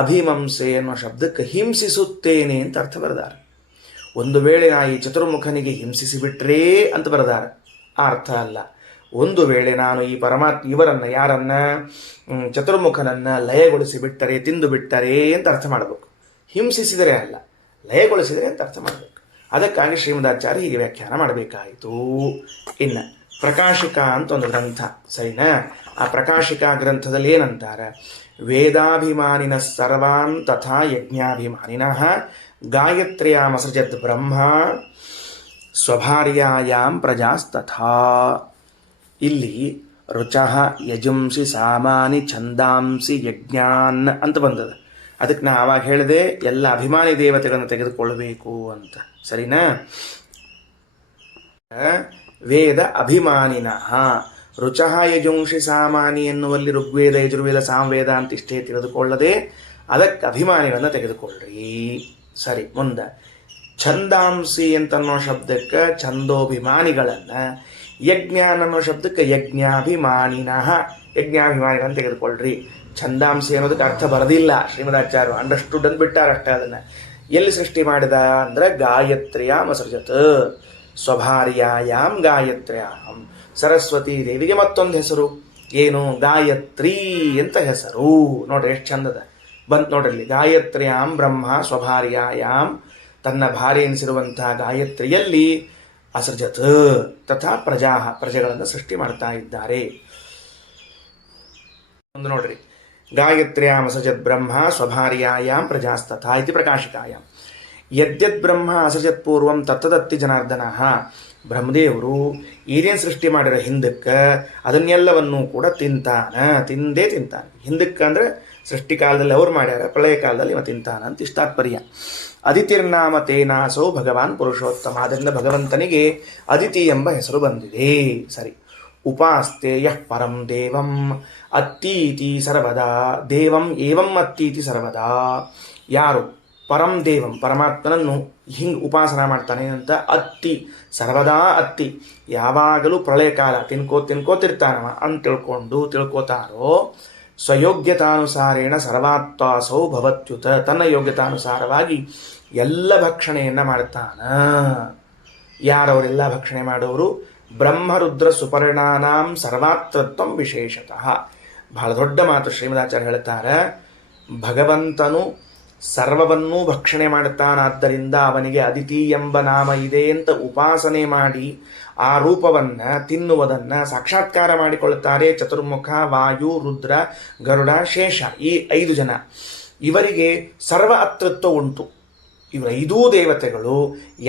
ಅಭಿಮಂಸೆ ಅನ್ನೋ ಶಬ್ದಕ್ಕೆ ಹಿಂಸಿಸುತ್ತೇನೆ ಅಂತ ಅರ್ಥ ಬರೆದಾರೆ. ಒಂದು ವೇಳೆ ನಾ ಈ ಚತುರ್ಮುಖನಿಗೆ ಹಿಂಸಿಸಿಬಿಟ್ರೇ ಅಂತ ಬರೆದಾರೆ, ಆ ಅರ್ಥ ಅಲ್ಲ. ಒಂದು ವೇಳೆ ನಾನು ಈ ಇವರನ್ನ ಯಾರನ್ನ ಚತುರ್ಮುಖನನ್ನ ಲಯಗೊಳಿಸಿ ಬಿಟ್ಟರೆ, ತಿಂದು ಬಿಟ್ಟರೆ ಅಂತ ಅರ್ಥ ಮಾಡಬೇಕು. ಹಿಂಸಿಸಿದರೆ ಅಲ್ಲ, ಲಯಗೊಳಿಸಿದರೆ ಅಂತ ಅರ್ಥ ಮಾಡಬೇಕು. ಅದಕ್ಕಾಗಿ ಶ್ರೀಮದಾಚಾರ್ಯ ಹೀಗೆ ವ್ಯಾಖ್ಯಾನ ಮಾಡಬೇಕಾಯಿತು. ಇನ್ನು ಪ್ರಕಾಶಿಕ ಅಂತ ಒಂದು ಗ್ರಂಥ, ಸರಿನಾ? ಆ ಪ್ರಕಾಶಿಕ ಗ್ರಂಥದಲ್ಲಿ ಏನಂತಾರೆ? ವೇದಾಭಿಮಾನಿನ ಸರ್ವಾನ್ ತಥಾ ಯಜ್ಞಾಭಿಮಾನಿನಃ ಗಾಯತ್ರ್ಯಾಮಸೃಜತ್ ಬ್ರಹ್ಮ ಸ್ವಭಾರ್ಯಾಯಾಂ ಪ್ರಜಾಸ್ತಥಾ. ಇಲ್ಲಿ ರುಚಃ ಯಜುಂಸಿ ಸಾಮಾನಿ ಛಂದಾಂಸಿ ಯಜ್ಞಾನ್ ಅಂತ ಬಂದದ. ಅದಕ್ಕೆ ನಾ ಆವಾಗ ಹೇಳಿದೆ ಎಲ್ಲ ಅಭಿಮಾನಿ ದೇವತೆಗಳನ್ನು ತೆಗೆದುಕೊಳ್ಳಬೇಕು ಅಂತ, ಸರಿನಾ? ವೇದ ಅಭಿಮಾನಿನಃ ರುಚಃ ಯಜುಂಷಿ ಸಾಮಾನಿ ಎನ್ನುವಲ್ಲಿ ಋಗ್ವೇದ, ಯಜುರ್ವೇದ, ಸಾಮವೇದ ಅಂತ ಇಷ್ಟೇ ತಿಳಿದುಕೊಳ್ಳದೆ ಅದಕ್ಕೆ ಅಭಿಮಾನಿಗಳನ್ನು ತೆಗೆದುಕೊಳ್ಳ್ರಿ. ಸರಿ, ಮುಂದೆ ಛಂದಾಂಸಿ ಅಂತನ್ನೋ ಶಬ್ದಕ್ಕೆ ಛಂದೋಭಿಮಾನಿಗಳನ್ನು, ಯಜ್ಞಾನ್ ಅನ್ನೋ ಶಬ್ದಕ್ಕೆ ಯಜ್ಞಾಭಿಮಾನಿನಃ, ಯಜ್ಞಾಭಿಮಾನಿಗಳನ್ನು ತೆಗೆದುಕೊಳ್ಳ್ರಿ. ಛಂದಾಂಸಿ ಅನ್ನೋದಕ್ಕೆ ಅರ್ಥ ಬರದಿಲ್ಲ, ಶ್ರೀಮದಾಚಾರ್ಯರು ಅಂಡರ್ಸ್ಟುಡ್ ಅಂದ್ಬಿಟ್ಟಾರ ಅಷ್ಟೇ. ಅದನ್ನು ಎಲ್ಲಿ ಸೃಷ್ಟಿ ಮಾಡಿದ ಅಂದ್ರೆ ಗಾಯತ್ರ್ಯಾಂ ಅಸೃಜತ್ ಸ್ವಭಾರ್ಯಾಯಾಂ ಗಾಯತ್ರ್ಯಾಂ. ಸರಸ್ವತಿ ದೇವಿಗೆ ಮತ್ತೊಂದು ಹೆಸರು ಏನು? ಗಾಯತ್ರಿ ಅಂತ ಹೆಸರು. ನೋಡ್ರಿ ಎಷ್ಟು ಚಂದದ ಬಂತು ನೋಡ್ರಿ. ಗಾಯತ್ರ್ಯಾಂ ಬ್ರಹ್ಮ ಸ್ವಭಾರ್ಯಾಯಾಂ, ತನ್ನ ಭಾರ್ಯ ಎನಿಸಿರುವಂತಹ ಗಾಯತ್ರಿಯಲ್ಲಿ ಅಸೃಜತ್ ತಥಾ ಪ್ರಜಾ, ಪ್ರಜೆಗಳನ್ನು ಸೃಷ್ಟಿ ಮಾಡ್ತಾ ಇದ್ದಾರೆ. ಒಂದು ನೋಡ್ರಿ, ಗಾಯತ್ರ್ಯಾಂ ಅಸೃಜತ್ ಬ್ರಹ್ಮ ಸ್ವಭಾರ್ಯಾಯಾಂ ಪ್ರಜಾಸ್ತಥಾ ಇತಿ ಪ್ರಕಾಶಿಕಾಯಾಂ. ಯದ್ಯದ್ ಬ್ರಹ್ಮ ಅಸೃಜತ್ ಪೂರ್ವಂ ತತ್ತದತ್ತಿ ಜನಾರ್ದನಃ. ಬ್ರಹ್ಮದೇವರು ಏನೇನು ಸೃಷ್ಟಿ ಮಾಡಿರೋ ಹಿಂದಕ್ಕೆ ಅದನ್ನೆಲ್ಲವನ್ನೂ ಕೂಡ ತಿಂದೇ ತಿಂತಾನೆ. ಹಿಂದಕ್ಕೆ ಅಂದ್ರೆ ಸೃಷ್ಟಿ ಕಾಲದಲ್ಲಿ ಅವ್ರು ಮಾಡ್ಯಾರ, ಪ್ರಳಯ ಕಾಲದಲ್ಲಿ ಇವ ತಿಂತಾನ ಅಂತ ಇಷ್ಟ ತಾತ್ಪರ್ಯ. ಅದಿತಿರ್ನಾಮ ತೇನಾಸೋ ಭಗವಾನ್ ಪುರುಷೋತ್ತಮ. ಅದರಿಂದ ಭಗವಂತನಿಗೆ ಅದಿತಿ ಎಂಬ ಹೆಸರು ಬಂದಿದೆ. ಸರಿ, ಉಪಾಸ್ತೆ ಯಃ ಪರಂ ದೇವಂ ಅತ್ತೀತಿ ಸರ್ವದಾ, ದೇವಂ ಏವಂ ಅತ್ತೀತಿ ಸರ್ವದಾ. ಯಾರು ಪರಂ ದೇವಂ ಪರಮಾತ್ಮನನ್ನು ಹಿಂಗೆ ಉಪಾಸನ ಮಾಡ್ತಾನೆ ಅಂತ ಅತ್ತಿ, ಸರ್ವದಾ ಅತ್ತಿ, ಯಾವಾಗಲೂ ಪ್ರಳಯ ಕಾಲ ತಿನ್ಕೋತಿರ್ತಾನವ ಅಂತ ತಿಳ್ಕೋತಾರೋ ಸ್ವಯೋಗ್ಯತಾನುಸಾರೇಣ ಸರ್ವಾತ್ವಾಸೌ ಭವತ್ಯುತ. ತನ್ನ ಯೋಗ್ಯತಾನುಸಾರವಾಗಿ ಎಲ್ಲ ಭಕ್ಷಣೆಯನ್ನು ಮಾಡ್ತಾನ. ಯಾರವರೆಲ್ಲ ಭಕ್ಷಣೆ ಮಾಡೋರು? ಬ್ರಹ್ಮರುದ್ರ ಸುಪರ್ಣಾನಾಂ ಸರ್ವಾತ್ರತ್ವಂ ವಿಶೇಷತಃ. ಬಹಳ ದೊಡ್ಡ ಮಾತು ಶ್ರೀಮದಾಚಾರ್ಯ ಹೇಳ್ತಾರೆ. ಭಗವಂತನು ಸರ್ವವನ್ನೂ ಭಕ್ಷಣೆ ಮಾಡುತ್ತಾನಾದ್ದರಿಂದ ಅವನಿಗೆ ಅದಿತಿ ಎಂಬ ನಾಮ ಇದೆ ಅಂತ ಉಪಾಸನೆ ಮಾಡಿ ಆ ರೂಪವನ್ನು ತಿನ್ನುವುದನ್ನು ಸಾಕ್ಷಾತ್ಕಾರ ಮಾಡಿಕೊಳ್ಳುತ್ತಾರೆ ಚತುರ್ಮುಖ, ವಾಯು, ರುದ್ರ, ಗರುಡ, ಶೇಷ. ಈ 5 ಜನ, ಇವರಿಗೆ ಸರ್ವ ಅತೃತ್ವ ಉಂಟು. ಇವರ 5 ದೇವತೆಗಳು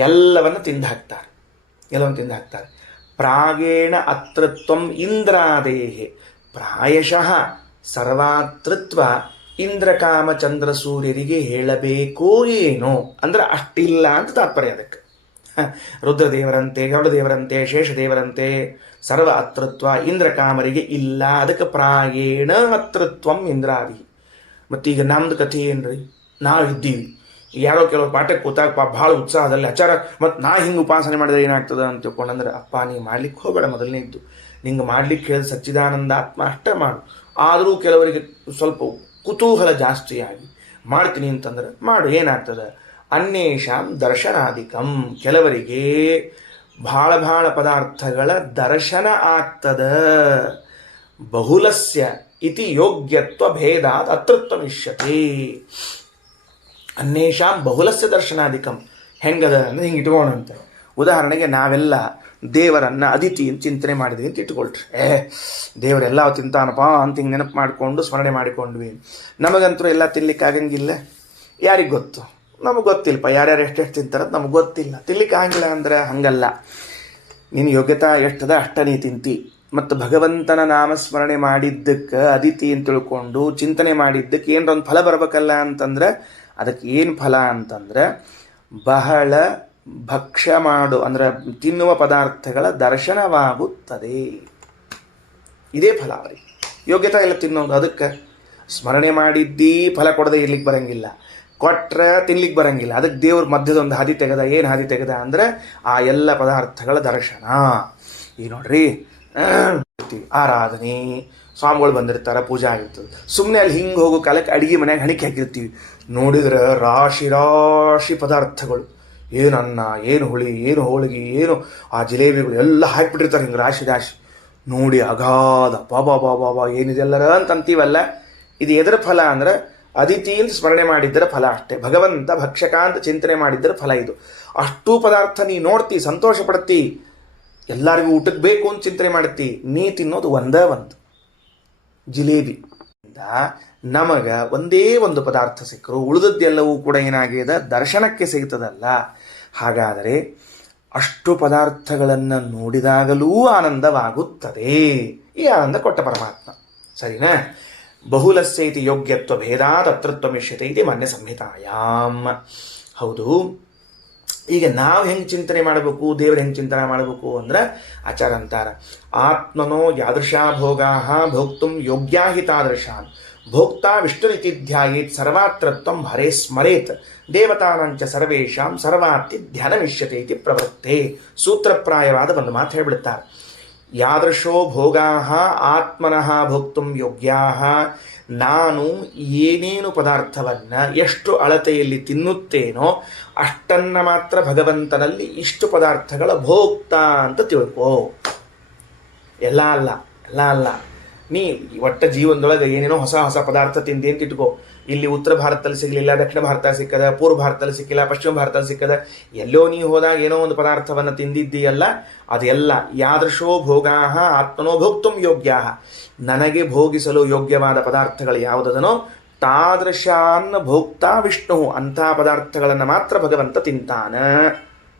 ಎಲ್ಲವನ್ನು ತಿಂದು ಹಾಕ್ತಾರೆ. ಪ್ರಾಗೇಣ ಅತೃತ್ವಂ ಇಂದ್ರಾದೇಹೆ. ಪ್ರಾಯಶಃ ಸರ್ವಾತೃತ್ವ ಇಂದ್ರಕಾಮ ಚಂದ್ರ ಸೂರ್ಯರಿಗೆ ಹೇಳಬೇಕೋ ಏನೋ, ಅಂದ್ರೆ ಅಷ್ಟಿಲ್ಲ ಅಂತ ತಾತ್ಪರ್ಯ. ಅದಕ್ಕೆ ರುದ್ರದೇವರಂತೆ, ಗರುಡದೇವರಂತೆ, ಶೇಷದೇವರಂತೆ ಸರ್ವ ಅತೃತ್ವ ಇಂದ್ರಕಾಮರಿಗೆ ಇಲ್ಲ. ಅದಕ್ಕೆ ಪ್ರಾಯೇಣ ಅತೃತ್ವಂ ಇಂದ್ರಾದಿ. ಮತ್ತೀಗ ನಮ್ದು ಕಥೆ ಏನ್ರಿ? ನಾವು ಇದ್ದೀವಿ, ಯಾರೋ ಕೆಲವರು ಪಾಠಕ್ಕೆ ಕೂತಾಗ ಭಾಳ ಉತ್ಸಾಹದಲ್ಲಿ ಆಚಾರ ಮತ್ತು ನಾ ಹಿಂಗೆ ಉಪಾಸನೆ ಮಾಡಿದ್ರೆ ಏನಾಗ್ತದೆ ಅಂತ ತಿಳ್ಕೊಂಡಂದ್ರೆ, ಅಪ್ಪ ನೀ ಮಾಡ್ಲಿಕ್ಕೆ ಹೋಗಬೇಡ. ಮೊದಲನೇದ್ದು ನಿಂಗೆ ಮಾಡ್ಲಿಕ್ಕೆ ಹೇಳಿದ ಸಚ್ಚಿದಾನಂದ ಆತ್ಮ ಅಷ್ಟೇ ಮಾಡು. ಆದರೂ ಕೆಲವರಿಗೆ ಸ್ವಲ್ಪ ಕುತೂಹಲ ಜಾಸ್ತಿಯಾಗಿ ಮಾಡ್ತೀನಿ ಅಂತಂದ್ರೆ ಮಾಡು, ಏನಾಗ್ತದೆ? ಅನ್ಯೇಷಾಂ ದರ್ಶನಾಧಿಕಂ. ಕೆಲವರಿಗೆ ಭಾಳ ಭಾಳ ಪದಾರ್ಥಗಳ ದರ್ಶನ ಆಗ್ತದ. ಬಹುಲಸ್ಯ ಇತಿ ಯೋಗ್ಯತ್ವ ಭೇದಾತ್ ಅತೃತ್ವಮಿಷ್ಯತೆ. ಅನ್ಯೇಷಾಂ ಬಹುಲಸ್ಯ ದರ್ಶನಾಧಿಕಂ. ಹೆಂಗದ ಅಂದರೆ ಹಿಂಗೆ ಇಟ್ಕೋಣಂತೆ. ಉದಾಹರಣೆಗೆ ನಾವೆಲ್ಲ ದೇವರನ್ನು ಅದಿತಿ ಅಂತ ಚಿಂತನೆ ಮಾಡಿದ್ವಿ ಅಂತ ಇಟ್ಕೊಳ್ರಿ. ದೇವರೆಲ್ಲ ತಿಂತಾನಪ್ಪ ಅಂತ ಹಿಂಗೆ ನೆನಪು ಮಾಡಿಕೊಂಡು ಸ್ಮರಣೆ ಮಾಡಿಕೊಂಡ್ವಿ. ನಮಗಂತೂ ಎಲ್ಲ ತಿನ್ಲಿಕ್ಕೆ ಆಗಂಗಿಲ್ಲ. ಯಾರಿಗೆ ಗೊತ್ತು? ನಮಗೆ ಗೊತ್ತಿಲ್ಲಪ್ಪ. ಯಾರ್ಯಾರು ಎಷ್ಟೆಷ್ಟು ತಿಂತಾರದು ನಮಗೆ ಗೊತ್ತಿಲ್ಲ. ತಿನ್ಲಿಕ್ಕೆ ಆಗಂಗಿಲ್ಲ ಅಂದ್ರೆ ಹಂಗಲ್ಲ. ನೀನು ಯೋಗ್ಯತಾ ಎಷ್ಟದ ಅಷ್ಟ ನೀ ತಿಂತಿ. ಮತ್ತು ಭಗವಂತನ ನಾಮಸ್ಮರಣೆ ಮಾಡಿದ್ದಕ್ಕೆ ಅದಿತಿ ಅಂತ ತಿಳ್ಕೊಂಡು ಚಿಂತನೆ ಮಾಡಿದ್ದಕ್ಕೆ ಏನರೊಂದು ಫಲ ಬರಬೇಕಲ್ಲ ಅಂತಂದ್ರೆ ಅದಕ್ಕೆ ಏನು ಫಲ ಅಂತಂದ್ರೆ ಬಹಳ ಭಕ್ಷ್ಯ ಮಾಡು ಅಂದ್ರೆ ತಿನ್ನುವ ಪದಾರ್ಥಗಳ ದರ್ಶನವಾಗುತ್ತದೆ. ಇದೇ ಫಲ ಅವರಿಗೆ. ಯೋಗ್ಯತಾ ಎಲ್ಲ ತಿನ್ನೋದು. ಅದಕ್ಕೆ ಸ್ಮರಣೆ ಮಾಡಿದ್ದೀ ಫಲ ಕೊಡದೆ ಇರ್ಲಿಕ್ಕೆ ಬರಂಗಿಲ್ಲ, ಕೊಟ್ರೆ ತಿನ್ಲಿಕ್ಕೆ ಬರಂಗಿಲ್ಲ. ಅದಕ್ಕೆ ದೇವ್ರ ಮಧ್ಯದೊಂದು ಹಾದಿ ತೆಗೆದ. ಏನು ಹಾದಿ ತೆಗೆದ ಅಂದರೆ ಆ ಎಲ್ಲ ಪದಾರ್ಥಗಳ ದರ್ಶನ. ಈಗ ನೋಡ್ರಿ, ಆರಾಧನೆ, ಸ್ವಾಮಿಗಳು ಬಂದಿರ್ತಾರೆ, ಪೂಜೆ ಆಗಿರ್ತದೆ. ಸುಮ್ಮನೆ ಅಲ್ಲಿ ಹಿಂಗೆ ಹೋಗೋ ಕಾಲಕ್ಕೆ ಅಡುಗೆ ಮನೆಯಾಗ ಹಣಿಕೆ ಹಾಕಿರ್ತೀವಿ. ನೋಡಿದ್ರೆ ರಾಶಿ ರಾಶಿ ಪದಾರ್ಥಗಳು, ಏನು ಅನ್ನ, ಏನು ಹುಳಿ, ಏನು ಹೋಳಿಗೆ, ಏನು ಆ ಜಿಲೇಬಿಗಳು ಎಲ್ಲ ಹಾಕಿಬಿಟ್ಟಿರ್ತಾರೆ ಹಿಂಗೆ ರಾಶಿ ರಾಶಿ. ನೋಡಿ ಅಗಾಧ ಬಾಬಾ ಏನಿದೆಲ್ಲರ ಅಂತ ಅಂತೀವಲ್ಲ. ಇದು ಎದರ ಫಲ ಅಂದ್ರೆ ಅದಿತಿ ಅಂತ ಸ್ಮರಣೆ ಮಾಡಿದ್ದರ ಫಲ ಅಷ್ಟೇ. ಭಗವಂತ ಭಕ್ಷಕ ಅಂತ ಚಿಂತನೆ ಮಾಡಿದ್ದರ ಫಲ ಇದು. ಅಷ್ಟೂ ಪದಾರ್ಥ ನೀ ನೋಡ್ತಿ, ಸಂತೋಷ ಪಡ್ತಿ, ಎಲ್ಲರಿಗೂ ಊಟಕ್ಕೆ ಬೇಕು ಅಂತ ಚಿಂತನೆ ಮಾಡ್ತಿ. ನೀ ತಿನ್ನೋದು ಒಂದೇ ಒಂದು ಜಿಲೇಬಿ. ನಮಗೆ ಒಂದೇ ಒಂದು ಪದಾರ್ಥ ಸಿಕ್ಕರು ಉಳಿದದ್ದೆಲ್ಲವೂ ಕೂಡ ಏನಾಗಿದೆ, ದರ್ಶನಕ್ಕೆ ಸಿಗ್ತದಲ್ಲ. ಹಾಗಾದರೆ ಅಷ್ಟು ಪದಾರ್ಥಗಳನ್ನು ನೋಡಿದಾಗಲೂ ಆನಂದವಾಗುತ್ತದೆ. ಈ ಆನಂದ ಕೊಟ್ಟ ಪರಮಾತ್ಮ. ಸರಿನಾ? ಬಹುಲಸ್ಯ ಇತಿ ಯೋಗ್ಯತ್ವ ಭೇದಾತ್ ಅತೃತ್ವಮಿಷ್ಯತೆ ಇತಿ ಮನ್ಯ ಸಂಹಿತಾಯಾಮ್. ಹೌದು. ಈಗ ನಾವು ಹೆಂಗೆ ಚಿಂತನೆ ಮಾಡಬೇಕು, ದೇವ್ರ ಹೆಂಗೆ ಚಿಂತನೆ ಮಾಡಬೇಕು ಅಂದ್ರೆ ಆಚಾರ ಅಂತಾರ, ಆತ್ಮನೋ ಯಾದೃಶಾ ಭೋಗಾ ಭೋಕ್ತುಂ ಯೋಗ್ಯಾ ಹಿ ತಾದೃಶಾನ್ ಭೋಕ್ತಾ ವಿಷ್ಣುರಿತಿ ಧ್ಯಾಯೇತ್ ಸರ್ವಾತ್ರತ್ವಂ ಹರೇ ಸ್ಮರೇತ್ ದೇವತಾನಂಚ ಸರ್ವೇಷಾಂ ಸರ್ವಾರ್ತಿ ಧ್ಯಾನಮಿಷ್ಯತೆ ಇತಿ ಪ್ರವೃತ್ತೆ. ಸೂತ್ರಪ್ರಾಯವಾದ ಒಂದು ಮಾತು ಹೇಳಿಬಿಡ್ತಾರೆ. ಯಾದೃಶೋ ಭೋಗಾ ಆತ್ಮನಃ ಭೋಕ್ತುಂ ಯೋಗ್ಯಾ. ನಾನು ಏನೇನು ಪದಾರ್ಥವನ್ನು ಎಷ್ಟು ಅಳತೆಯಲ್ಲಿ ತಿನ್ನುತ್ತೇನೋ ಅಷ್ಟನ್ನು ಮಾತ್ರ ಭಗವಂತನಲ್ಲಿ ಇಷ್ಟು ಪದಾರ್ಥಗಳ ಭೋಕ್ತಾ ಅಂತ ತಿಳ್ಕೋ. ಎಲ್ಲ ಅಲ್ಲ. ನೀ ಒಟ್ಟ ಜೀವನದೊಳಗೆ ಏನೇನೋ ಹೊಸ ಹೊಸ ಪದಾರ್ಥ ತಿಂದಿ ಅಂತ ಇಟ್ಕೋ. ಇಲ್ಲಿ ಉತ್ತರ ಭಾರತದಲ್ಲಿ ಸಿಗಲಿಲ್ಲ, ದಕ್ಷಿಣ ಭಾರತ ಸಿಕ್ಕದ, ಪೂರ್ವ ಭಾರತದಲ್ಲಿ ಸಿಕ್ಕಿಲ್ಲ, ಪಶ್ಚಿಮ ಭಾರತದಲ್ಲಿ ಸಿಕ್ಕದ, ಎಲ್ಲೋ ನೀ ಹೋದಾಗ ಏನೋ ಒಂದು ಪದಾರ್ಥವನ್ನು ತಿಂದಿದ್ದೀಯಲ್ಲ, ಅದೆಲ್ಲ ಯಾದೃಶೋ ಭೋಗಾ ಆತ್ಮನೋ ಭೋಕ್ತುಂ ಯೋಗ್ಯಾ. ನನಗೆ ಭೋಗಿಸಲು ಯೋಗ್ಯವಾದ ಪದಾರ್ಥಗಳು ಯಾವುದದನೋ ತಾದೃಶಾನ್ ಭೋಕ್ತಾ ವಿಷ್ಣು. ಅಂಥ ಪದಾರ್ಥಗಳನ್ನು ಮಾತ್ರ ಭಗವಂತ ತಿಂತಾನ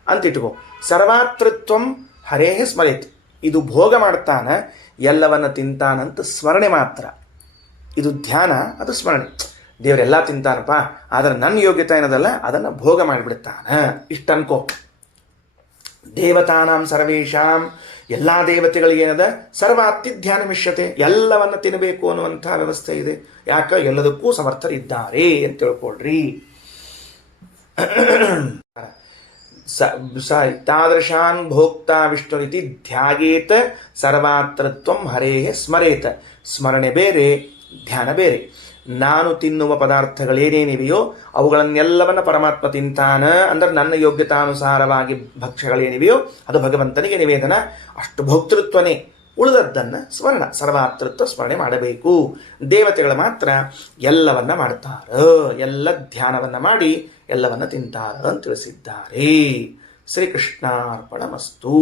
ಅಂತಿಟ್ಕೋ. ಸರ್ವಾತೃತ್ವಂ ಹರೇ ಸ್ಮರೇತ್. ಇದು ಭೋಗ ಮಾಡ್ತಾನ, ಎಲ್ಲವನ್ನ ತಿಂತಾನಂತ ಸ್ಮರಣೆ ಮಾತ್ರ. ಇದು ಧ್ಯಾನ, ಅದು ಸ್ಮರಣೆ. ದೇವರೆಲ್ಲ ತಿಂತಾನಪ್ಪ, ಆದರೆ ನನ್ನ ಯೋಗ್ಯತೆ ಏನದಲ್ಲ ಅದನ್ನು ಭೋಗ ಮಾಡಿಬಿಡ್ತಾನ, ಇಷ್ಟ ಅನ್ಕೋ. ದೇವತಾನಾಂ ಸರ್ವೇಷಾಂ, ಎಲ್ಲ ದೇವತೆಗಳಿಗೇನದ ಸರ್ವಾತಿ ಧ್ಯಾನ ಮಿಷ್ಯತೆ, ಎಲ್ಲವನ್ನ ತಿನ್ನಬೇಕು ಅನ್ನುವಂಥ ವ್ಯವಸ್ಥೆ ಇದೆ. ಯಾಕೆ? ಎಲ್ಲದಕ್ಕೂ ಸಮರ್ಥರಿದ್ದಾರೆ ಅಂತ ತಿಳ್ಕೊಳ್ರಿ. ತಾದೃಶಾನ್ ಭೋಕ್ತಾ ವಿಷ್ಣುರಿತಿ ಧ್ಯಾಯೇತ್ ಸರ್ವಾತ್ರತ್ವಂ ಹರೇಃ ಸ್ಮರೇತ್. ಸ್ಮರಣೆ ಬೇರೆ, ಧ್ಯಾನ ಬೇರೆ. ನಾನು ತಿನ್ನುವ ಪದಾರ್ಥಗಳೇನೇನಿವೆಯೋ ಅವುಗಳನ್ನೆಲ್ಲವನ್ನ ಪರಮಾತ್ಮ ತಿಂತಾನ ಅಂದ್ರೆ ನನ್ನ ಯೋಗ್ಯತಾನುಸಾರವಾಗಿ ಭಕ್ಷ್ಯಗಳೇನಿವೆಯೋ ಅದು ಭಗವಂತನಿಗೆ ನಿವೇದನ. ಅಷ್ಟು ಭೋಕ್ತೃತ್ವನೇ. ಉಳಿದದ್ದನ್ನು ಸ್ಮರಣ, ಸರ್ವಾತೃತ್ವ ಸ್ಮರಣೆ ಮಾಡಬೇಕು. ದೇವತೆಗಳು ಮಾತ್ರ ಎಲ್ಲವನ್ನ ಮಾಡ್ತಾರ, ಎಲ್ಲ ಧ್ಯಾನವನ್ನ ಮಾಡಿ ಎಲ್ಲವನ್ನ ತಿಂತಾರ ಅಂತ ತಿಳಿಸಿದ್ದಾರೆ. ಶ್ರೀಕೃಷ್ಣಾರ್ಪಣಮಸ್ತು.